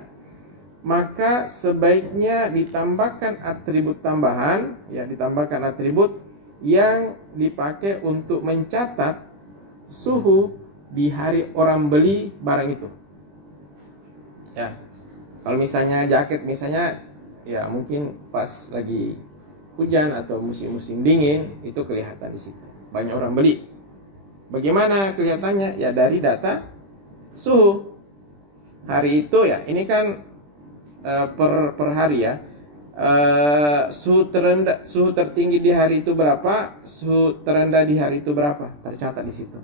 maka sebaiknya ditambahkan atribut tambahan, ya, ditambahkan atribut yang dipakai untuk mencatat suhu di hari orang beli barang itu. Ya, kalau misalnya jaket misalnya, ya mungkin pas lagi hujan atau musim-musim dingin, itu kelihatan di situ banyak orang beli. Bagaimana kelihatannya? Ya dari data suhu hari itu, ya. Ini kan per hari, ya. Suhu terendah, suhu tertinggi di hari itu berapa, suhu terendah di hari itu berapa, tercatat di situ.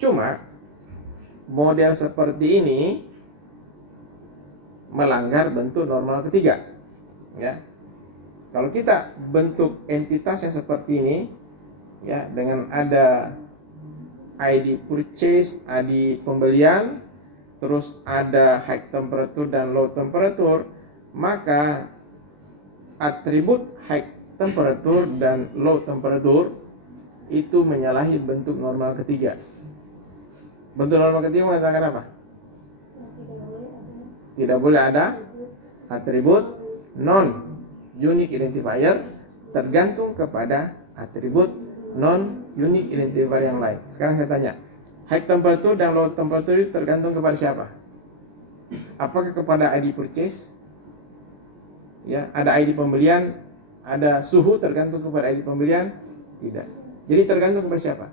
Cuma model seperti ini melanggar bentuk normal ketiga, ya. Kalau kita bentuk entitas yang seperti ini, ya, dengan ada ID purchase, ID pembelian, terus ada high temperature dan low temperature, maka atribut high temperature dan low temperature itu menyalahi bentuk normal ketiga. Bentuk normal ketiga mengatakan apa? Tidak boleh ada atribut non-unique identifier tergantung kepada atribut non-unique identifier yang lain. Sekarang saya tanya, high temperature dan low temperature itu tergantung kepada siapa? Apakah kepada ID purchase? Ya, ada ID pembelian, ada suhu tergantung kepada ID pembelian? Tidak. Jadi tergantung kepada siapa?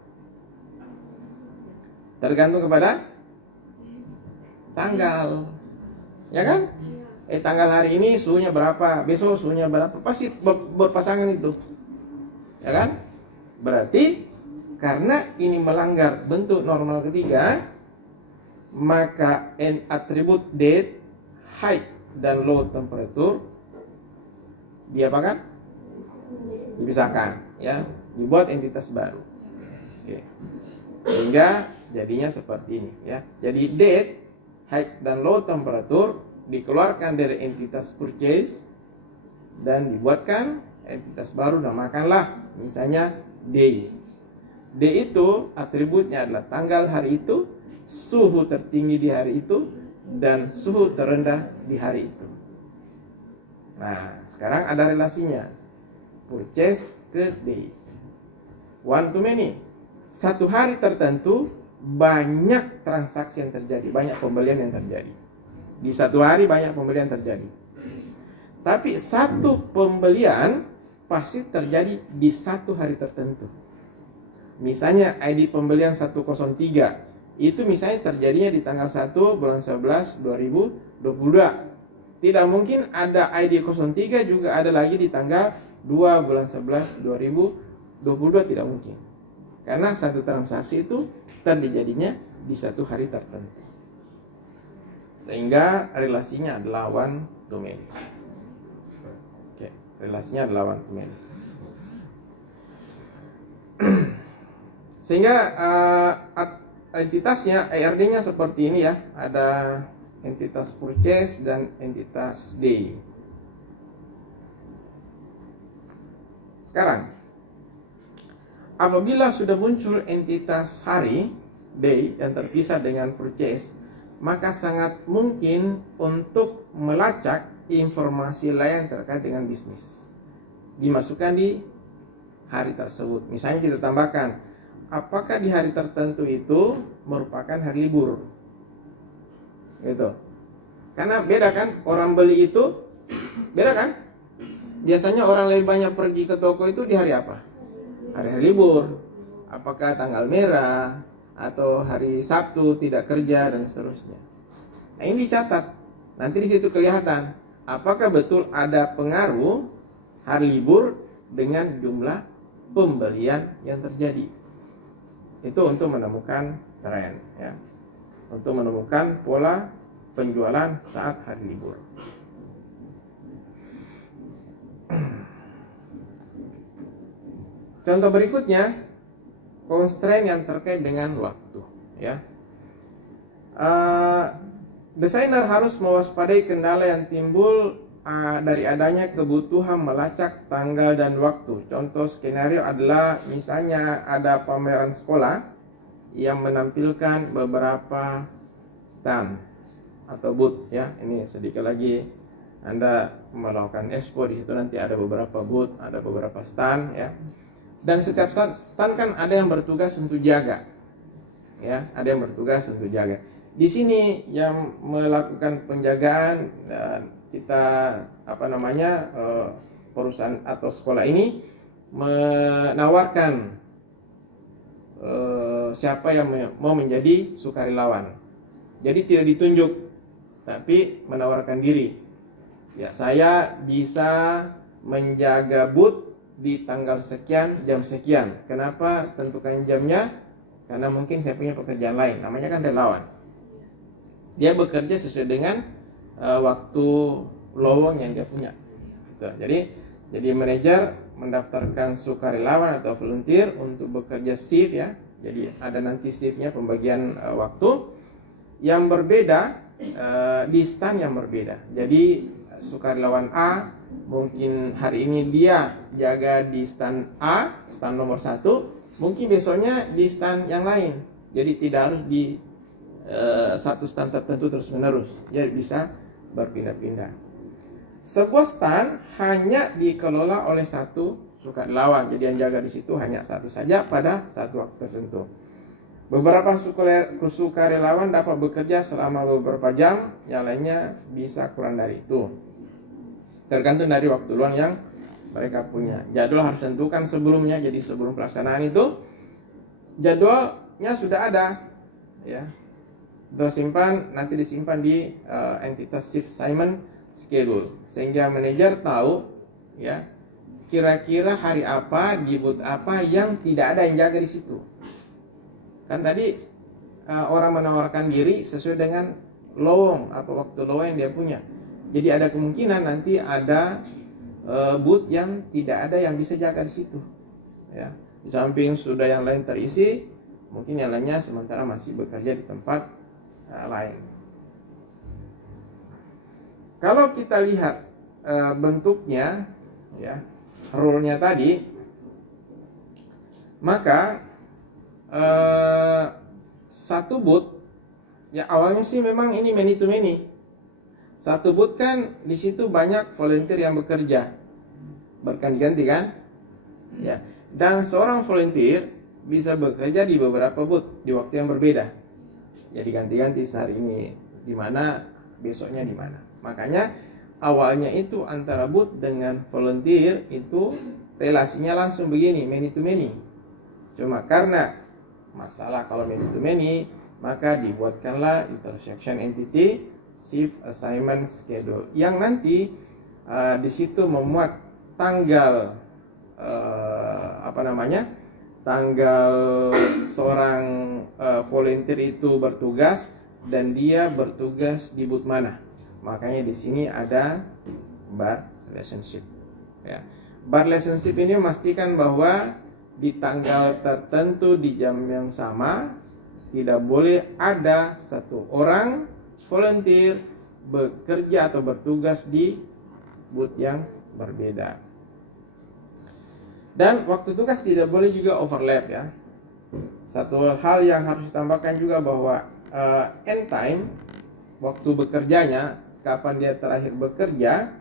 Tergantung kepada tanggal. Ya kan? Tanggal hari ini suhunya berapa, besok suhunya berapa, pasti berpasangan itu. Ya kan? Berarti karena ini melanggar bentuk normal ketiga, maka atribut date, height, dan low temperature diapakan? Dipisahkan, ya, dibuat entitas baru. Oke. Sehingga jadinya seperti ini, ya. Jadi date, height, dan low temperature dikeluarkan dari entitas purchase dan dibuatkan entitas baru, namakanlah misalnya day. D itu atributnya adalah tanggal hari itu, suhu tertinggi di hari itu, dan suhu terendah di hari itu. Nah, sekarang ada relasinya purchase ke day. One to many. Satu hari tertentu banyak transaksi yang terjadi, banyak pembelian yang terjadi. Di satu hari banyak pembelian terjadi. Tapi satu pembelian pasti terjadi di satu hari tertentu. Misalnya ID pembelian 103 itu misalnya terjadinya di tanggal 1 bulan 11 2022. Tidak mungkin ada ID 03 juga ada lagi di tanggal 2 bulan 11 2022, tidak mungkin. Karena satu transaksi itu terjadinya di satu hari tertentu. Sehingga relasinya adalah one to many. Oke, relasinya adalah one to many. Sehingga entitasnya, ERD-nya seperti ini, ya. Ada entitas purchase dan entitas day. Sekarang, apabila sudah muncul entitas hari, day, yang terpisah dengan purchase, maka sangat mungkin untuk melacak informasi lain terkait dengan bisnis dimasukkan di hari tersebut. Misalnya kita tambahkan, apakah di hari tertentu itu merupakan hari libur, gitu. Karena beda kan, orang beli itu beda kan. Biasanya orang lebih banyak pergi ke toko itu di hari apa? Hari-hari libur. Apakah tanggal merah atau hari Sabtu tidak kerja dan seterusnya. Nah, ini dicatat. Nanti di situ kelihatan apakah betul ada pengaruh hari libur dengan jumlah pembelian yang terjadi. Itu untuk menemukan tren, ya. Untuk menemukan pola penjualan saat hari libur. Contoh berikutnya, constraint yang terkait dengan waktu, ya. Desainer harus mewaspadai kendala yang timbul dari adanya kebutuhan melacak tanggal dan waktu. Contoh skenario adalah misalnya ada pameran sekolah yang menampilkan beberapa stand atau booth, ya. Ini sedikit lagi Anda melakukan expo, di situ nanti ada beberapa booth, ada beberapa stand, ya. Dan setiap stand kan ada yang bertugas untuk jaga, ya, ada yang bertugas untuk jaga. Di sini yang melakukan penjagaan dan kita perusahaan atau sekolah ini menawarkan siapa yang mau menjadi sukarelawan. Jadi tidak ditunjuk, tapi menawarkan diri. Ya, saya bisa menjaga booth di tanggal sekian, jam sekian. Kenapa tentukan jamnya? Karena mungkin saya punya pekerjaan lain. Namanya kan relawan. Dia bekerja sesuai dengan waktu lowong yang dia punya. Gitu. Jadi manajer mendaftarkan sukarelawan atau volunteer untuk bekerja shift, ya. Jadi ada nanti shiftnya, pembagian waktu yang berbeda di stand yang berbeda. Jadi sukarelawan A mungkin hari ini dia jaga di stand A, stand nomor 1, mungkin besoknya di stand yang lain. Jadi tidak harus di satu stand tertentu terus menerus, jadi bisa berpindah-pindah. Sebuah stand hanya dikelola oleh satu sukarelawan, jadi yang jaga di situ hanya satu saja pada satu waktu tertentu. Beberapa sukarelawan dapat bekerja selama beberapa jam, yang lainnya bisa kurang dari itu, tergantung dari waktu luang yang mereka punya. Jadwal harus tentukan sebelumnya, jadi sebelum pelaksanaan itu jadwalnya sudah ada, ya. Tersimpan, nanti disimpan di entitas shift assignment schedule, sehingga manajer tahu, ya, kira-kira hari apa, di booth apa yang tidak ada yang jaga di situ. Kan tadi orang menawarkan diri sesuai dengan lowong, apa waktu lowong yang dia punya. Jadi ada kemungkinan nanti ada booth yang tidak ada yang bisa jaga di situ, ya. Di samping sudah yang lain terisi, mungkin yang lainnya sementara masih bekerja di tempat lain. Kalau kita lihat bentuknya, ya, rule-nya tadi, maka satu booth, ya, awalnya sih memang ini many to many. Satu booth kan di situ banyak volunteer yang bekerja berganti-ganti, kan, ya. Dan seorang volunteer bisa bekerja di beberapa booth di waktu yang berbeda. Jadi ganti-ganti, sehari ini di mana, besoknya di mana. Makanya awalnya itu antara booth dengan volunteer itu relasinya langsung begini, many to many. Cuma karena masalah kalau many to many, maka dibuatkanlah intersection entity shift assignment schedule yang nanti di situ memuat tanggal tanggal seorang volunteer itu bertugas dan dia bertugas di booth mana. Makanya di sini ada bar relationship, ya. Bar relationship ini memastikan bahwa di tanggal tertentu di jam yang sama tidak boleh ada satu orang volunteer bekerja atau bertugas di booth yang berbeda. Dan waktu tugas tidak boleh juga overlap, ya. Satu hal yang harus ditambahkan juga bahwa end time, waktu bekerjanya, kapan dia terakhir bekerja,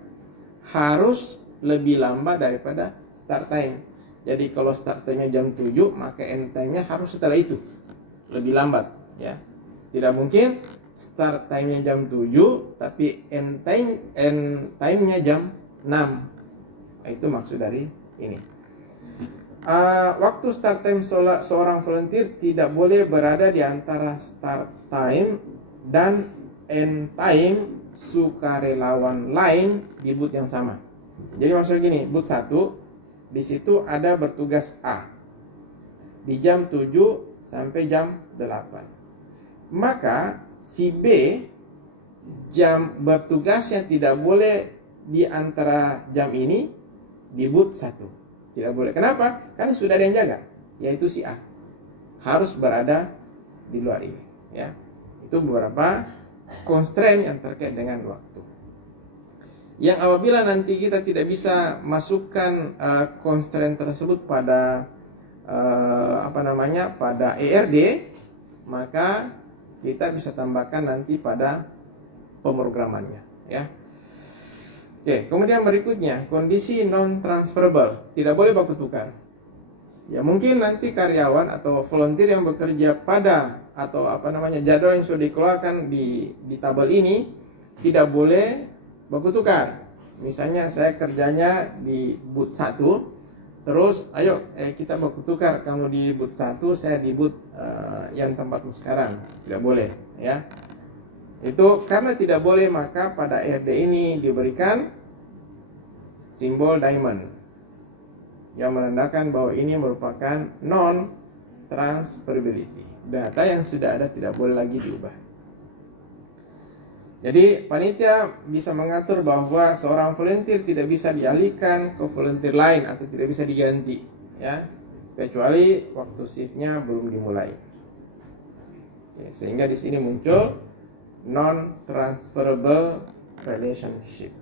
harus lebih lambat daripada start time. Jadi kalau start time-nya jam 7, maka end time-nya harus setelah itu, lebih lambat, ya. Tidak mungkin start time-nya jam 7 tapi end time-nya jam 6. Itu maksud dari ini. Waktu start time seorang volunteer tidak boleh berada di antara start time dan end time sukarelawan lain di booth yang sama. Jadi maksudnya gini, booth 1 di situ ada bertugas A di jam 7 sampai jam 8. Maka si B jam bertugasnya tidak boleh di antara jam ini di booth 1. Tidak boleh. Kenapa? Karena sudah ada yang jaga, yaitu si A. Harus berada di luar ini, ya. Itu beberapa constraint yang terkait dengan waktu. Yang apabila nanti kita tidak bisa masukkan constraint tersebut pada pada ERD, maka kita bisa tambahkan nanti pada pemrogramannya, ya. Oke, kemudian berikutnya kondisi non transferable, tidak boleh baku tukar. Ya, mungkin nanti karyawan atau volunteer yang bekerja pada atau jadwal yang sudah dikeluarkan di tabel ini tidak boleh baku tukar. Misalnya saya kerjanya di booth 1, terus ayo kita baku tukar, kamu di booth 1, saya di booth yang tempatmu sekarang. Tidak boleh, ya. Itu karena tidak boleh, maka pada RD ini diberikan simbol diamond yang menandakan bahwa ini merupakan non transferability. Data yang sudah ada tidak boleh lagi diubah. Jadi panitia bisa mengatur bahwa seorang volunteer tidak bisa dialihkan ke volunteer lain atau tidak bisa diganti, ya, kecuali waktu shiftnya belum dimulai. Oke, sehingga di sini muncul non transferable relationship.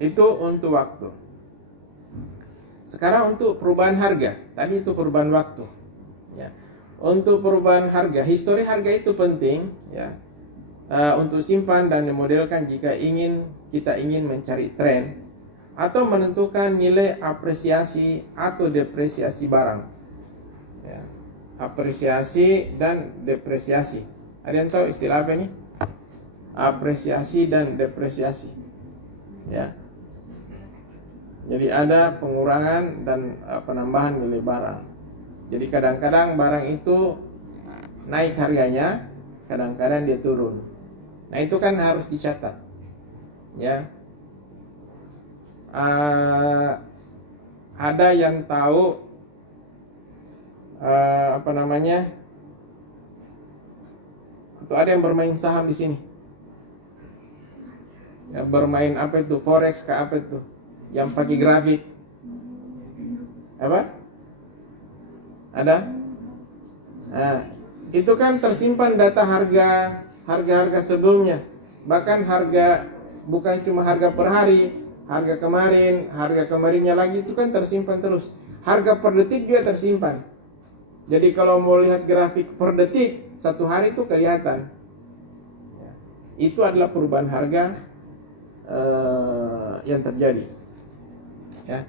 Itu untuk waktu. Sekarang untuk perubahan harga. Tadi itu perubahan waktu, ya. Untuk perubahan harga, histori harga itu penting, ya, untuk simpan dan dimodelkan jika kita ingin mencari tren atau menentukan nilai apresiasi atau depresiasi barang, ya. Apresiasi dan depresiasi. Ada yang tahu istilah apa ini? Apresiasi dan depresiasi, ya. Jadi ada pengurangan dan penambahan nilai barang. Jadi kadang-kadang barang itu naik harganya, kadang-kadang dia turun. Nah, itu kan harus dicatat, ya. Ada yang tahu atau ada yang bermain saham di sini? Ya, bermain apa itu? Forex kah apa itu? Yang pakai grafik? Apa? Ada? Nah, itu kan tersimpan data harga sebelumnya. Bahkan harga, bukan cuma harga per hari, harga kemarin, harga kemarinnya lagi, itu kan tersimpan terus. Harga per detik juga tersimpan. Jadi kalau mau lihat grafik per detik, satu hari itu kelihatan. Itu adalah perubahan harga yang terjadi, ya.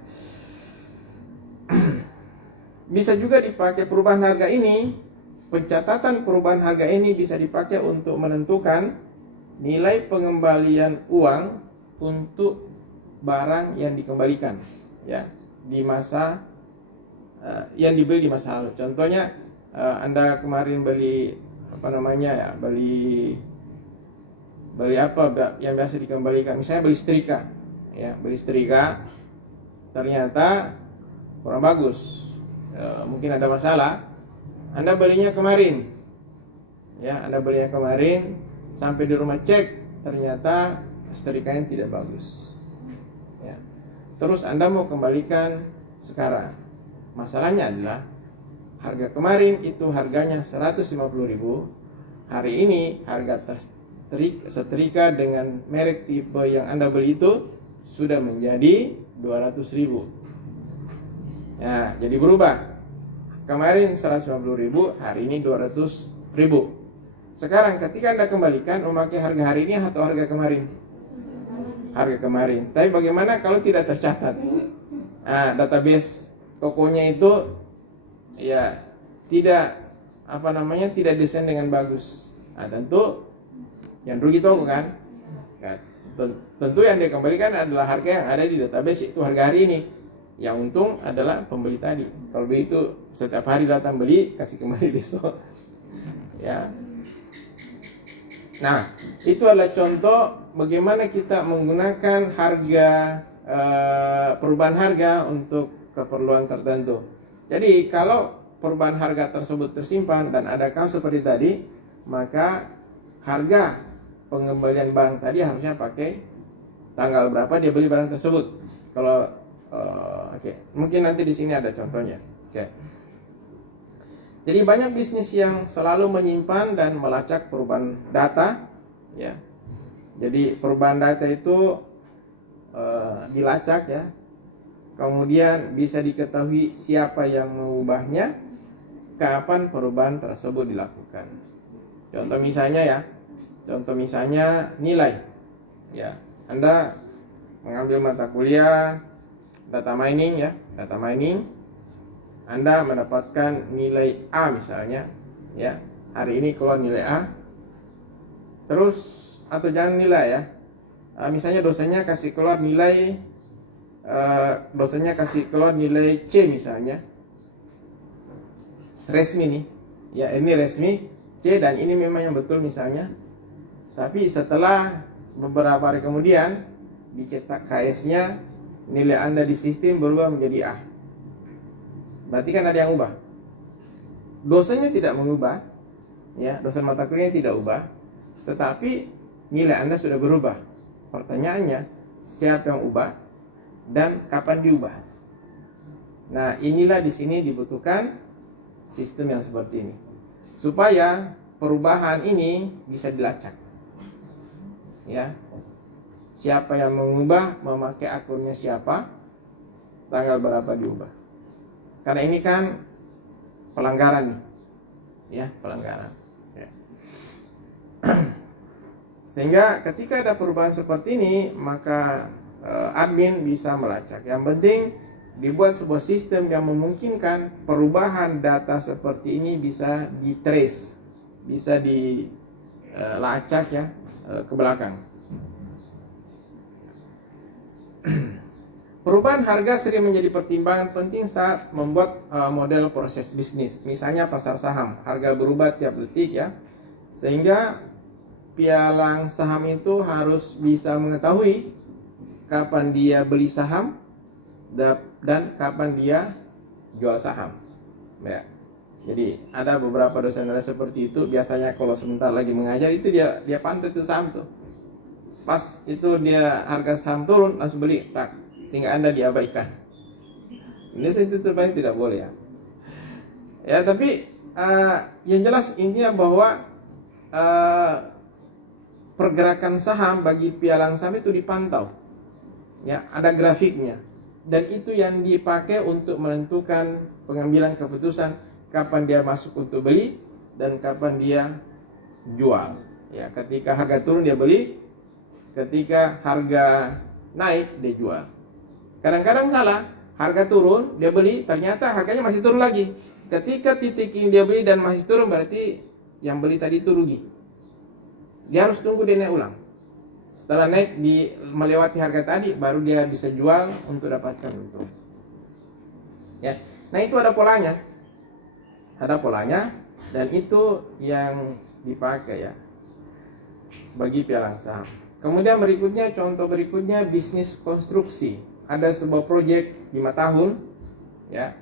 Bisa juga dipakai perubahan harga ini. Pencatatan perubahan harga ini bisa dipakai untuk menentukan nilai pengembalian uang untuk barang yang dikembalikan, ya, di masa yang dibeli di masa lalu. Contohnya, Anda kemarin beli beli apa yang biasa dikembalikan? Misalnya beli setrika, ya, beli setrika ternyata kurang bagus. Mungkin ada masalah. Anda belinya kemarin, ya, sampai di rumah cek, ternyata setrikanya tidak bagus, ya. Terus Anda mau kembalikan sekarang. Masalahnya adalah harga kemarin itu harganya 150.000. Hari ini harga setrika dengan merek tipe yang Anda beli itu sudah menjadi 200.000. Nah, jadi berubah. Kemarin 150.000, hari ini 200.000. Sekarang ketika Anda kembalikan, memakai harga hari ini atau harga kemarin? Harga kemarin. Tapi bagaimana kalau tidak tercatat? Nah, database tokonya itu, ya, tidak tidak desain dengan bagus. Nah, tentu yang rugi toko kan? Tentu yang dia kembalikan adalah harga yang ada di database, itu harga hari ini. Yang untung adalah pembeli tadi. Kalau begitu setiap hari datang beli, kasih kembali besok, ya. Nah, itu adalah contoh bagaimana kita menggunakan harga, perubahan harga untuk keperluan tertentu. Jadi kalau perubahan harga tersebut tersimpan dan ada kasus seperti tadi, maka harga pengembalian barang tadi harusnya pakai tanggal berapa dia beli barang tersebut. Kalau mungkin nanti di sini ada contohnya. Jadi banyak bisnis yang selalu menyimpan dan melacak perubahan data, ya. Jadi perubahan data itu dilacak, ya. Kemudian bisa diketahui siapa yang mengubahnya, kapan perubahan tersebut dilakukan. Contoh misalnya nilai. Ya, Anda mengambil mata kuliah data mining, ya, data mining. Anda mendapatkan nilai A misalnya, ya. Hari ini keluar nilai A. Terus atau jangan nilai, ya. Misalnya dosennya kasih keluar nilai C misalnya. Resmi nih. Ya, ini resmi C dan ini memang yang betul misalnya. Tapi setelah beberapa hari kemudian dicetak KS-nya, nilai Anda di sistem berubah menjadi A. Berarti kan ada yang ubah. Dosennya tidak mengubah, ya, dosen mata kuliah tidak ubah, tetapi nilai Anda sudah berubah. Pertanyaannya, siapa yang ubah dan kapan diubah? Nah, inilah di sini dibutuhkan sistem yang seperti ini supaya perubahan ini bisa dilacak. Ya. Siapa yang mengubah, memakai akunnya siapa, tanggal berapa diubah. Karena ini kan pelanggaran nih. Ya, pelanggaran. Ya. Sehingga ketika ada perubahan seperti ini, maka admin bisa melacak. Yang penting dibuat sebuah sistem yang memungkinkan perubahan data seperti ini bisa di-trace, bisa dilacak, ya, ke belakang. Perubahan harga sering menjadi pertimbangan penting saat membuat model proses bisnis. Misalnya pasar saham, harga berubah tiap detik, ya. Sehingga pialang saham itu harus bisa mengetahui kapan dia beli saham dan kapan dia jual saham. Ya. Jadi ada beberapa dosen seperti itu. Biasanya kalau sebentar lagi mengajar itu dia pantau itu saham tuh. Pas itu dia harga saham turun langsung beli, tak, sehingga Anda diabaikan. Ini itu terbaik tidak boleh, ya. Ya, tapi yang jelas intinya bahwa pergerakan saham bagi pialang saham itu dipantau. Ya, ada grafiknya. Dan itu yang dipakai untuk menentukan pengambilan keputusan kapan dia masuk untuk beli dan kapan dia jual. Ya, ketika harga turun dia beli, ketika harga naik dia jual. Kadang-kadang salah, harga turun dia beli, ternyata harganya masih turun lagi. Ketika titik ini dia beli dan masih turun, berarti yang beli tadi itu rugi. Dia harus tunggu dia naik ulang. Setelah naik melewati harga tadi, baru dia bisa jual untuk dapatkan untung. Ya, nah itu ada polanya, dan itu yang dipakai, ya, bagi pialang saham. Kemudian contoh berikutnya bisnis konstruksi. Ada sebuah proyek 5 tahun, ya.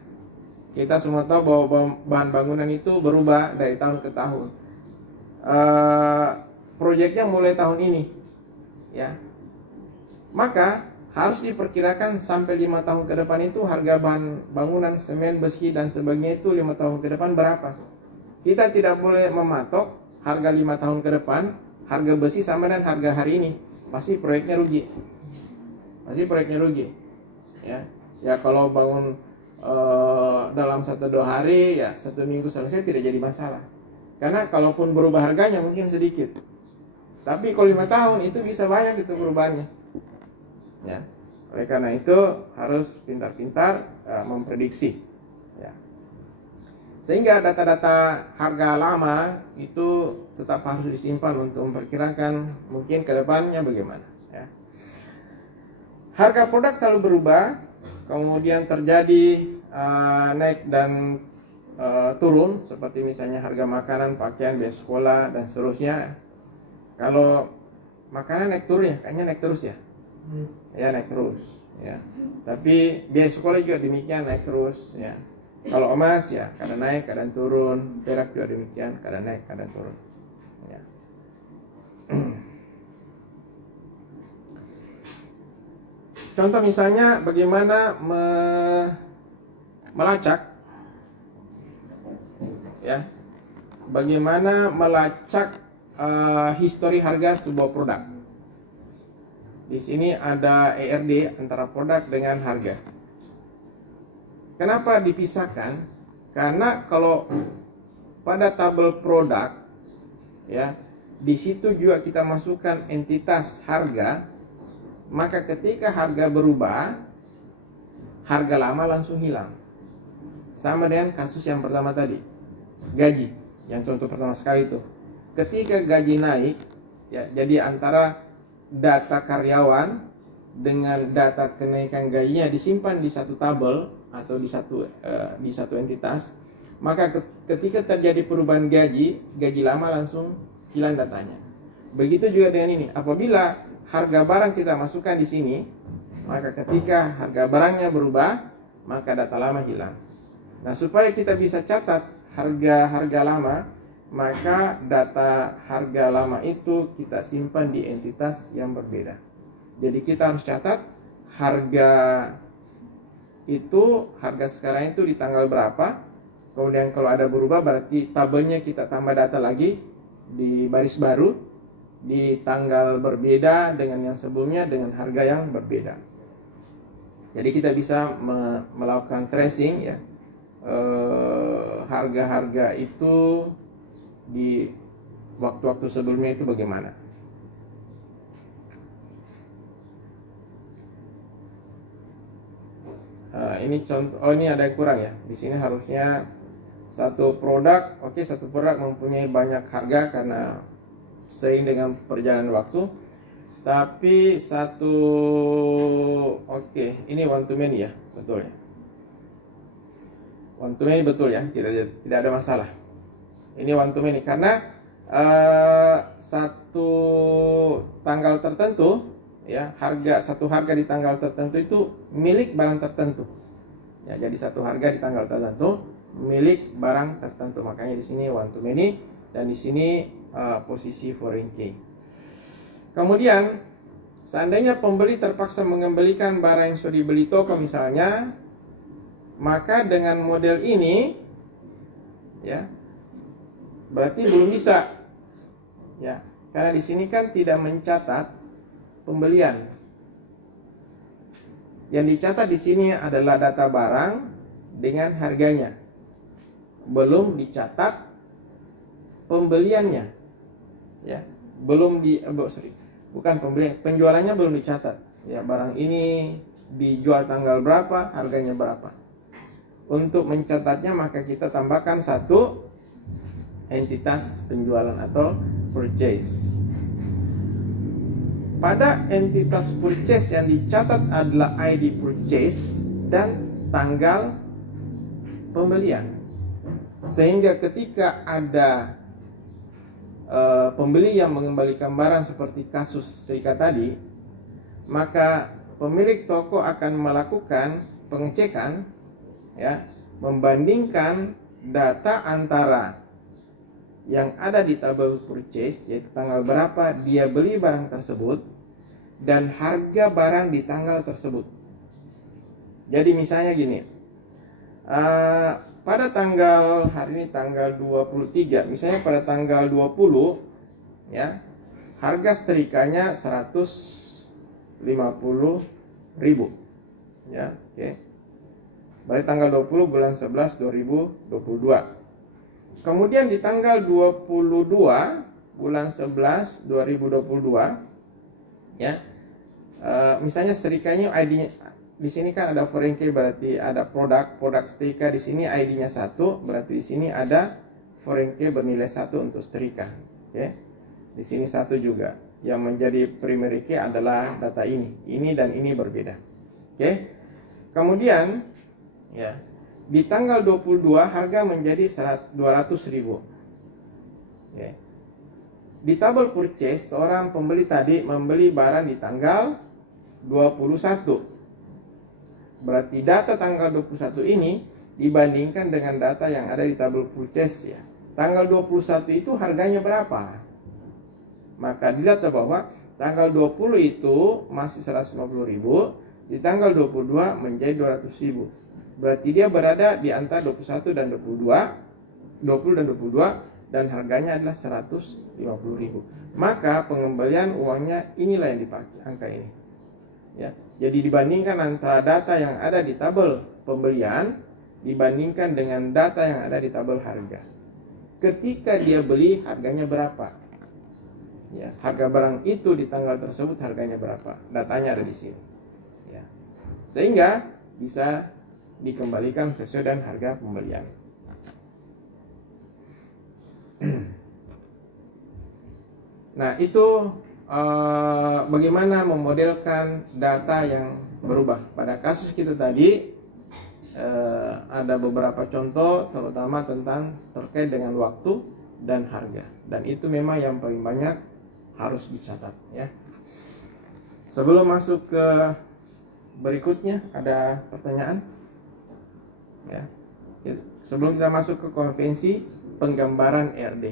Kita semua tahu bahwa bahan bangunan itu berubah dari tahun ke tahun. Proyeknya mulai tahun ini, ya. Maka harus diperkirakan sampai 5 tahun ke depan itu harga bahan bangunan, semen, besi dan sebagainya itu 5 tahun ke depan berapa. Kita tidak boleh mematok harga 5 tahun ke depan, harga besi sama dengan harga hari ini. Pasti proyeknya rugi. Ya. Ya, kalau bangun dalam 1-2 hari, ya 1 minggu selesai tidak jadi masalah. Karena kalaupun berubah harganya mungkin sedikit. Tapi kalau 5 tahun itu bisa banyak itu perubahannya. Ya. Oleh karena itu harus pintar-pintar memprediksi. Ya. Sehingga data-data harga lama itu tetap harus disimpan untuk memperkirakan mungkin ke depannya bagaimana. Ya. Harga produk selalu berubah, kemudian terjadi naik dan turun, seperti misalnya harga makanan, pakaian, biaya sekolah dan seterusnya. Kalau makanan naik turun, ya kayaknya naik terus, ya. Ya, naik terus, ya. Tapi biaya sekolah juga demikian, naik terus, ya. Kalau emas, ya kadang naik kadang turun, perak juga demikian, kadang naik kadang turun. Ya. Contoh misalnya bagaimana melacak, ya, bagaimana melacak histori harga sebuah produk. Di sini ada ERD antara produk dengan harga. Kenapa dipisahkan? Karena kalau pada tabel produk, ya, di situ juga kita masukkan entitas harga, maka ketika harga berubah, harga lama langsung hilang. Sama dengan kasus yang pertama tadi, gaji, yang contoh pertama sekali itu. Ketika gaji naik, ya, jadi antara data karyawan dengan data kenaikan gajinya disimpan di satu tabel atau di satu entitas, maka ketika terjadi perubahan gaji lama langsung hilang datanya. Begitu juga dengan ini. Apabila harga barang kita masukkan di sini, maka ketika harga barangnya berubah, maka data lama hilang. Nah, supaya kita bisa catat harga lama, maka data harga lama itu kita simpan di entitas yang berbeda. Jadi kita harus catat harga sekarang itu di tanggal berapa. Kemudian kalau ada berubah, berarti tabelnya kita tambah data lagi di baris baru, di tanggal berbeda dengan yang sebelumnya dengan harga yang berbeda. Jadi kita bisa melakukan tracing, ya, harga-harga itu di waktu-waktu sebelumnya itu bagaimana. Ini contoh, ini ada yang kurang, ya. Di sini harusnya satu produk mempunyai banyak harga karena seiring dengan perjalanan waktu. Tapi ini one to many, ya, betul, ya. One to many betul, ya, tidak ada masalah. Ini one to many karena satu tanggal tertentu, ya, satu harga di tanggal tertentu itu milik barang tertentu. Ya, jadi satu harga di tanggal tertentu milik barang tertentu. Makanya di sini one to many dan di sini posisi foreign key. Kemudian seandainya pembeli terpaksa mengembalikan barang yang sudah dibeli toko misalnya, maka dengan model ini, ya, berarti belum bisa, ya, karena di sini kan tidak mencatat pembelian. Yang dicatat di sini adalah data barang dengan harganya, belum dicatat pembeliannya, ya, bukan pembelian, penjualannya belum dicatat, ya, barang ini dijual tanggal berapa, harganya berapa. Untuk mencatatnya maka kita tambahkan satu entitas penjualan atau purchase. Pada entitas purchase yang dicatat adalah ID purchase dan tanggal pembelian. Sehingga ketika ada pembeli yang mengembalikan barang seperti kasus setrika tadi, maka pemilik toko akan melakukan pengecekan, ya, membandingkan data antara yang ada di tabel purchase, yaitu tanggal berapa dia beli barang tersebut, dan harga barang di tanggal tersebut. Jadi misalnya gini, pada tanggal hari ini tanggal 23, misalnya pada tanggal 20, ya, harga setrikanya 150.000, ya, oke. Berarti tanggal 20 bulan 11 2022. Kemudian di tanggal 22 bulan 11 2022, ya, misalnya setrikanya ID-nya di sini kan ada foreign key, berarti ada produk setrika, di sini ID-nya 1, berarti di sini ada foreign key bernilai 1 untuk setrika. Oke. Di sini 1 juga. Yang menjadi primary key adalah data ini dan ini berbeda. Oke. Kemudian, ya, di tanggal 22 harga menjadi 200.000. Oke. Di tabel purchase, seorang pembeli tadi membeli barang di tanggal 21. Berarti data tanggal 21 ini dibandingkan dengan data yang ada di tabel purchase, ya. Tanggal 21 itu harganya berapa? Maka dilihat bahwa tanggal 20 itu masih 150.000, di tanggal 22 menjadi 200.000. Berarti dia berada di antara 21 dan 22, 20 dan 22, dan harganya adalah 150.000. Maka pengembalian uangnya inilah yang dipakai, angka ini. Ya, jadi dibandingkan antara data yang ada di tabel pembelian dibandingkan dengan data yang ada di tabel harga. Ketika dia beli, harganya berapa? Ya, harga barang itu di tanggal tersebut harganya berapa? Datanya ada di sini. Ya. Sehingga bisa dikembalikan sesuai dengan harga pembelian. Nah, itu bagaimana memodelkan data yang berubah. Pada kasus kita tadi ada beberapa contoh, terutama tentang terkait dengan waktu dan harga. Dan itu memang yang paling banyak harus dicatat, ya. Sebelum masuk ke berikutnya, ada pertanyaan? Ya. Sebelum kita masuk ke konvensi penggambaran RD.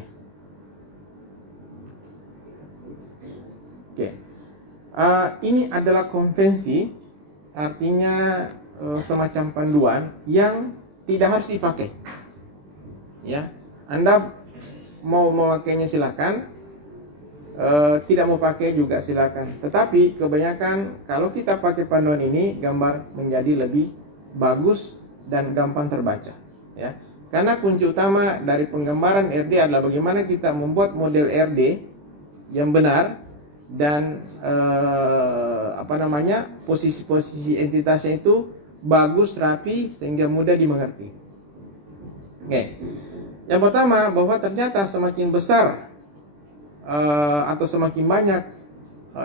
Oke. Ini adalah konvensi, artinya semacam panduan yang tidak harus dipakai. Ya, Anda mau memakainya silakan, tidak mau pakai juga silakan. Tetapi kebanyakan kalau kita pakai panduan ini, gambar menjadi lebih bagus dan gampang terbaca. Ya, karena kunci utama dari penggambaran RD adalah bagaimana kita membuat model RD yang benar dan posisi-posisi entitasnya itu bagus, rapi, sehingga mudah dimengerti. Oke. Yang pertama, bahwa ternyata semakin besar atau semakin banyak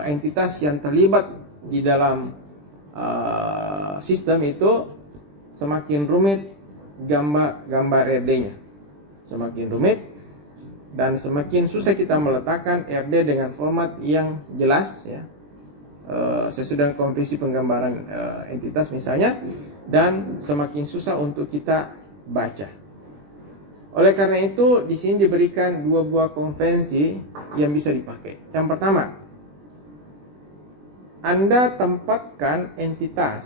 entitas yang terlibat di dalam sistem itu, semakin rumit gambar RD-nya. Semakin rumit dan semakin susah kita meletakkan RD dengan format yang jelas, ya, sesuai dengan konvensi penggambaran entitas misalnya, dan semakin susah untuk kita baca. Oleh karena itu, di sini diberikan dua buah konvensi yang bisa dipakai. Yang pertama, Anda tempatkan entitas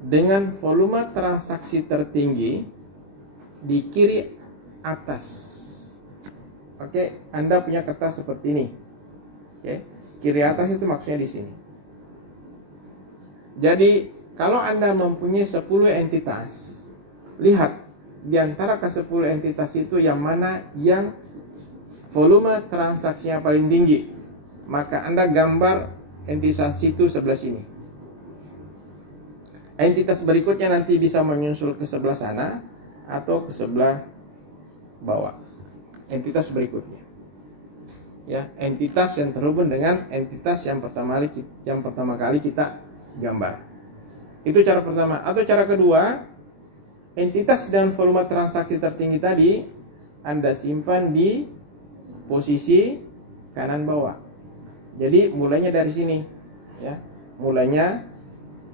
dengan volume transaksi tertinggi di kiri atas. Oke, Anda punya kertas seperti ini. Oke. Kiri atas itu maksudnya di sini. Jadi kalau Anda mempunyai 10 entitas, lihat di antara ke-10 entitas itu yang mana yang volume transaksinya paling tinggi. Maka Anda gambar entitas itu sebelah sini. Entitas berikutnya nanti bisa menyusul ke sebelah sana atau ke sebelah bawah. Entitas berikutnya, ya, entitas yang terhubung dengan entitas yang pertama kali kita gambar. Itu cara pertama. Atau cara kedua, entitas dan volume transaksi tertinggi tadi Anda simpan di posisi kanan bawah. Jadi mulainya dari sini, ya. Mulainya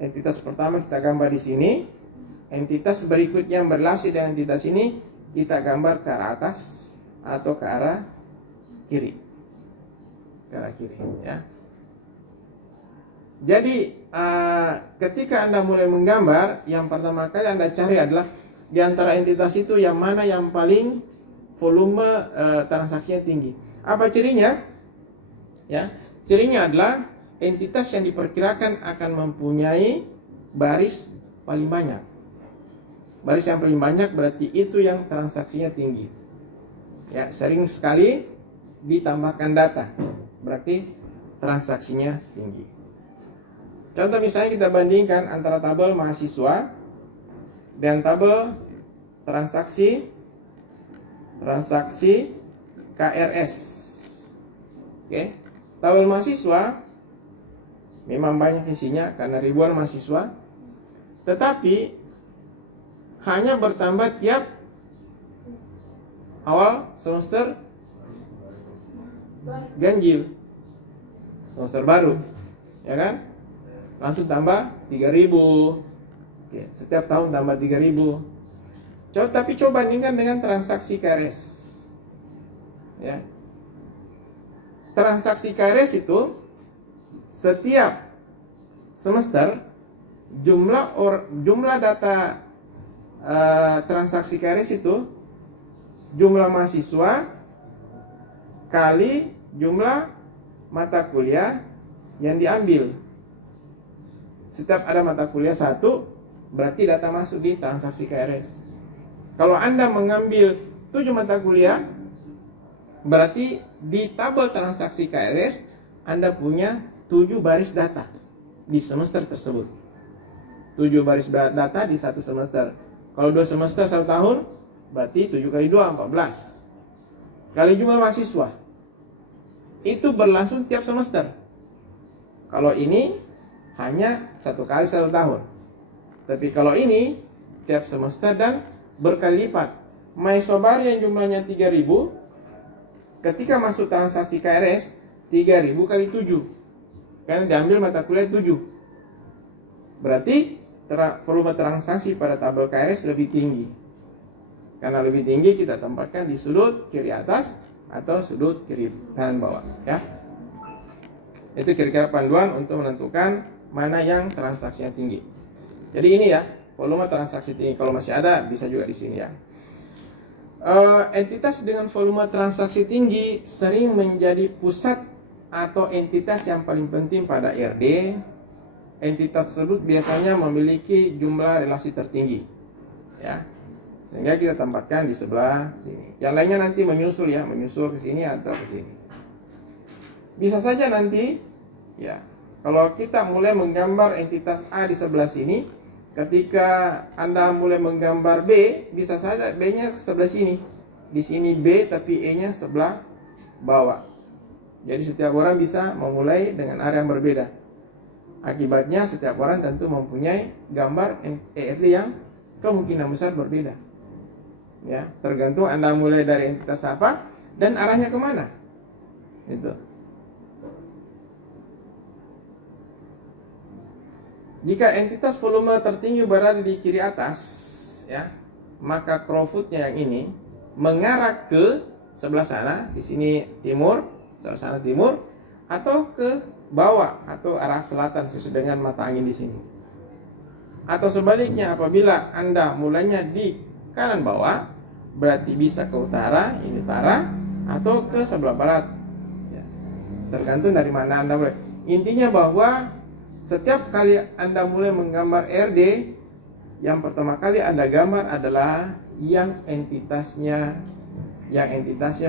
entitas pertama kita gambar di sini, entitas berikutnya yang berrelasi dengan entitas ini kita gambar ke arah atas atau ke arah kiri. Ke arah kiri, ya. Jadi ketika Anda mulai menggambar, yang pertama kali Anda cari adalah di antara entitas itu yang mana yang paling volume transaksinya tinggi. Apa cirinya? Ya, cirinya adalah entitas yang diperkirakan akan mempunyai baris paling banyak. Baris yang paling banyak berarti itu yang transaksinya tinggi. Ya, sering sekali ditambahkan data, berarti transaksinya tinggi. Contoh misalnya kita bandingkan antara tabel mahasiswa dan tabel transaksi KRS. Oke, tabel mahasiswa memang banyak isinya karena ribuan mahasiswa, tetapi hanya bertambah tiap awal semester ganjil, semester baru, ya kan? Langsung tambah 3.000. Oke, setiap tahun tambah 3.000. Tapi coba bandingkan dengan transaksi KRS. Ya. transaksi KRS itu setiap semester jumlah data transaksi KRS itu jumlah mahasiswa kali jumlah mata kuliah yang diambil. Setiap ada mata kuliah satu, berarti data masuk di transaksi KRS. Kalau Anda mengambil 7 mata kuliah, berarti di tabel transaksi KRS Anda punya 7 baris data di semester tersebut. 7 baris data di satu semester. Kalau 2 semester 1 tahun, berarti 7 kali 2, 14. Kali jumlah mahasiswa. Itu berlangsung tiap semester. Kalau ini hanya 1 kali 1 tahun. Tapi kalau ini tiap semester dan berkali lipat. Maisobari yang jumlahnya 3.000, ketika masuk transaksi KRS 3.000 kali 7. Karena diambil mata kuliah 7. Berarti volume transaksi pada tabel KRS lebih tinggi. Karena lebih tinggi, kita tempatkan di sudut kiri atas atau sudut kiri kanan bawah, ya. Itu kira-kira panduan untuk menentukan mana yang transaksinya tinggi. Jadi ini ya, volume transaksi tinggi. Kalau masih ada bisa juga di sini ya. Entitas dengan volume transaksi tinggi sering menjadi pusat atau entitas yang paling penting pada IRD. Entitas tersebut biasanya memiliki jumlah relasi tertinggi, ya. Sehingga kita tempatkan di sebelah sini. Yang lainnya nanti menyusul ya, menyusul ke sini atau ke sini. Bisa saja nanti, ya, kalau kita mulai menggambar entitas A di sebelah sini, ketika Anda mulai menggambar B, bisa saja B-nya sebelah sini. Di sini B tapi E-nya sebelah bawah. Jadi setiap orang bisa memulai dengan area yang berbeda. Akibatnya setiap orang tentu mempunyai gambar ERD yang kemungkinan besar berbeda. Ya, tergantung Anda mulai dari entitas apa dan arahnya kemana. Itu. Jika entitas volume tertinggi berada di kiri atas, ya, maka crowfootnya yang ini mengarah ke sebelah sana, di sini timur, sebelah sana timur, atau ke bawah atau arah selatan sesuai dengan mata angin di sini. Atau sebaliknya, apabila Anda mulainya di kanan bawah, berarti bisa ke utara, ini utara, atau ke sebelah barat. Ya, tergantung dari mana Anda mulai. Intinya bahwa setiap kali Anda mulai menggambar RD, yang pertama kali Anda gambar adalah yang entitasnya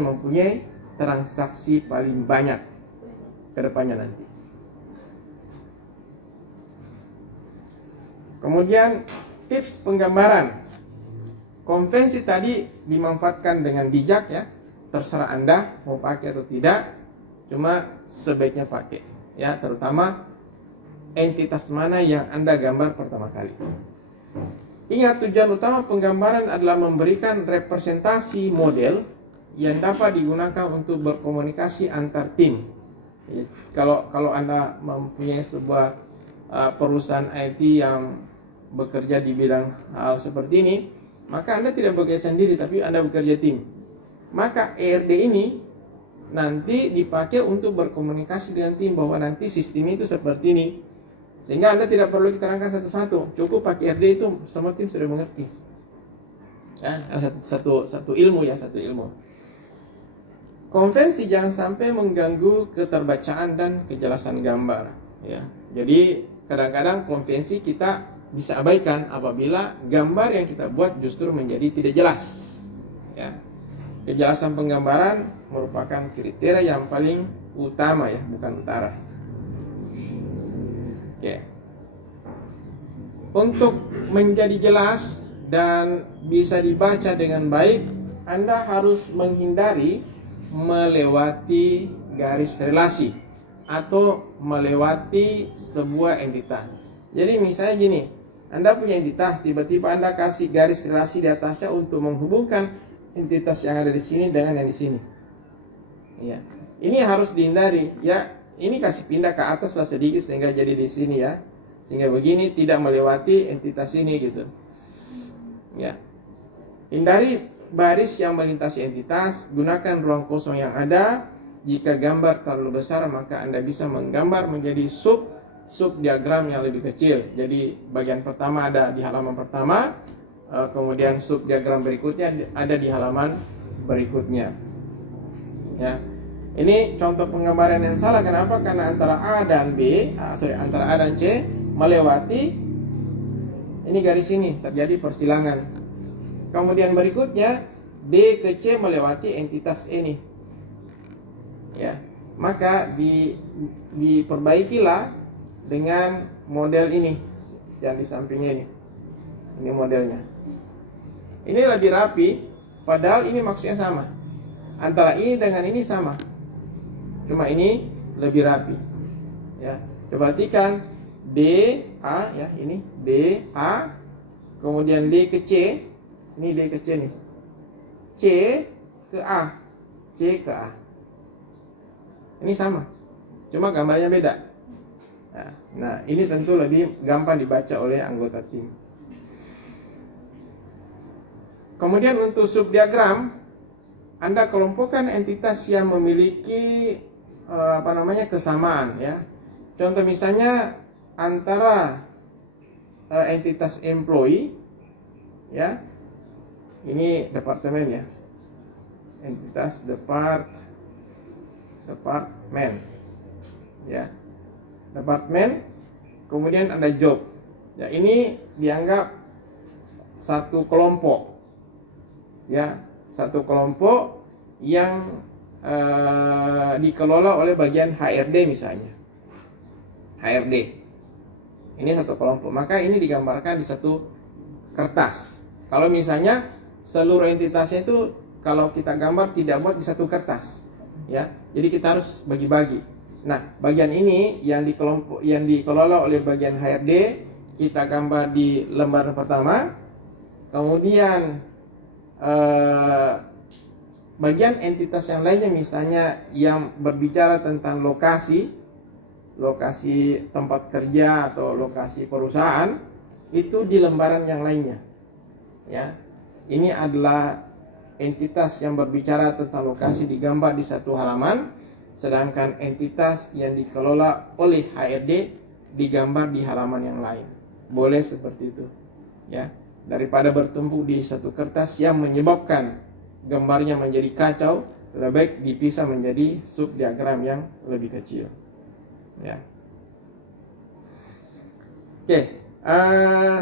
mempunyai transaksi paling banyak ke depannya nanti. Kemudian tips penggambaran. Konvensi tadi dimanfaatkan dengan bijak ya. Terserah Anda mau pakai atau tidak. Cuma sebaiknya pakai ya, terutama entitas mana yang Anda gambar pertama kali. Ingat, tujuan utama penggambaran adalah memberikan representasi model yang dapat digunakan untuk berkomunikasi antar tim. Kalau Anda mempunyai sebuah perusahaan IT yang bekerja di bidang hal seperti ini, maka Anda tidak bekerja sendiri, tapi Anda bekerja tim. Maka ERD ini nanti dipakai untuk berkomunikasi dengan tim, bahwa nanti sistemnya itu seperti ini. Sehingga Anda tidak perlu diterangkan satu-satu, cukup pakai ERD itu semua tim sudah mengerti. Ya, satu ilmu ya, satu ilmu. Konvensi jangan sampai mengganggu keterbacaan dan kejelasan gambar. Ya, jadi kadang-kadang konvensi kita bisa abaikan apabila gambar yang kita buat justru menjadi tidak jelas. Ya, kejelasan penggambaran merupakan kriteria yang paling utama ya, bukan utara. Oke. Untuk menjadi jelas dan bisa dibaca dengan baik, Anda harus menghindari melewati garis relasi atau melewati sebuah entitas. Jadi misalnya gini, Anda punya entitas, tiba-tiba Anda kasih garis relasi di atasnya untuk menghubungkan entitas yang ada di sini dengan yang di sini. Ya, ini harus dihindari. Ya, ini kasih pindah ke atas lah sedikit sehingga jadi di sini ya, sehingga begini tidak melewati entitas ini gitu. Ya, hindari baris yang melintasi entitas, gunakan ruang kosong yang ada, Jika gambar terlalu besar, maka Anda bisa menggambar menjadi sub diagram yang lebih kecil. Jadi bagian pertama ada di halaman pertama, kemudian sub diagram berikutnya ada di halaman berikutnya. Ya. Ini contoh penggambaran yang salah. Kenapa? Karena antara A dan antara A dan C melewati ini garis ini, terjadi persilangan. Kemudian berikutnya D ke C melewati entitas ini. Ya. Maka diperbaikilah dengan model ini yang di sampingnya ini. Ini modelnya. Ini lebih rapi, padahal ini maksudnya sama. Antara ini dengan ini sama. Cuma ini lebih rapi. Ya, coba perhatikan D A ya, ini D A, kemudian D ke C. Ini D ke C nih. C ke A. C ke A. Ini sama. Cuma gambarnya beda. Nah, ini tentu lebih gampang dibaca oleh anggota tim. Kemudian untuk subdiagram, Anda kelompokkan entitas yang memiliki kesamaan ya. Contoh misalnya antara entitas employee ya. Ini departemen ya. Entitas departemen ya. Departemen, kemudian ada job. Ya, ini dianggap satu kelompok. Ya, satu kelompok yang dikelola oleh bagian HRD misalnya. HRD. Ini satu kelompok. Maka ini digambarkan di satu kertas. Kalau misalnya seluruh entitasnya itu kalau kita gambar tidak buat di satu kertas. Ya. Jadi kita harus bagi-bagi. Nah, bagian ini yang dikelola oleh bagian HRD, kita gambar di lembar pertama. Kemudian bagian entitas yang lainnya, misalnya yang berbicara tentang lokasi tempat kerja atau lokasi perusahaan, itu di lembaran yang lainnya. Ya, ini adalah entitas yang berbicara tentang lokasi digambar di satu halaman. Sedangkan entitas yang dikelola oleh HRD digambar di halaman yang lain. Boleh seperti itu. Ya, daripada bertumpuk di satu kertas yang menyebabkan gambarnya menjadi kacau, lebih baik dipisah menjadi subdiagram yang lebih kecil. Ya. Oke,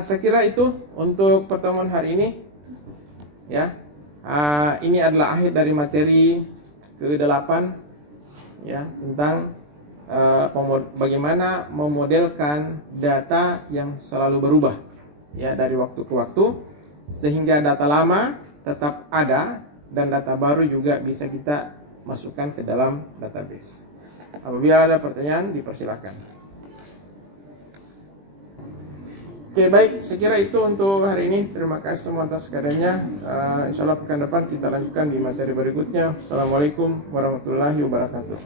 saya kira itu untuk pertemuan hari ini. Ya, ini adalah akhir dari materi ke-8. Ya, tentang bagaimana memodelkan data yang selalu berubah ya dari waktu ke waktu, sehingga data lama tetap ada dan data baru juga bisa kita masukkan ke dalam database. Apabila ada pertanyaan, dipersilakan. Oke, baik, saya kira itu untuk hari ini. Terima kasih semua atas kehadirannya. Insya Allah pekan depan kita lanjutkan di materi berikutnya. Assalamualaikum warahmatullahi wabarakatuh.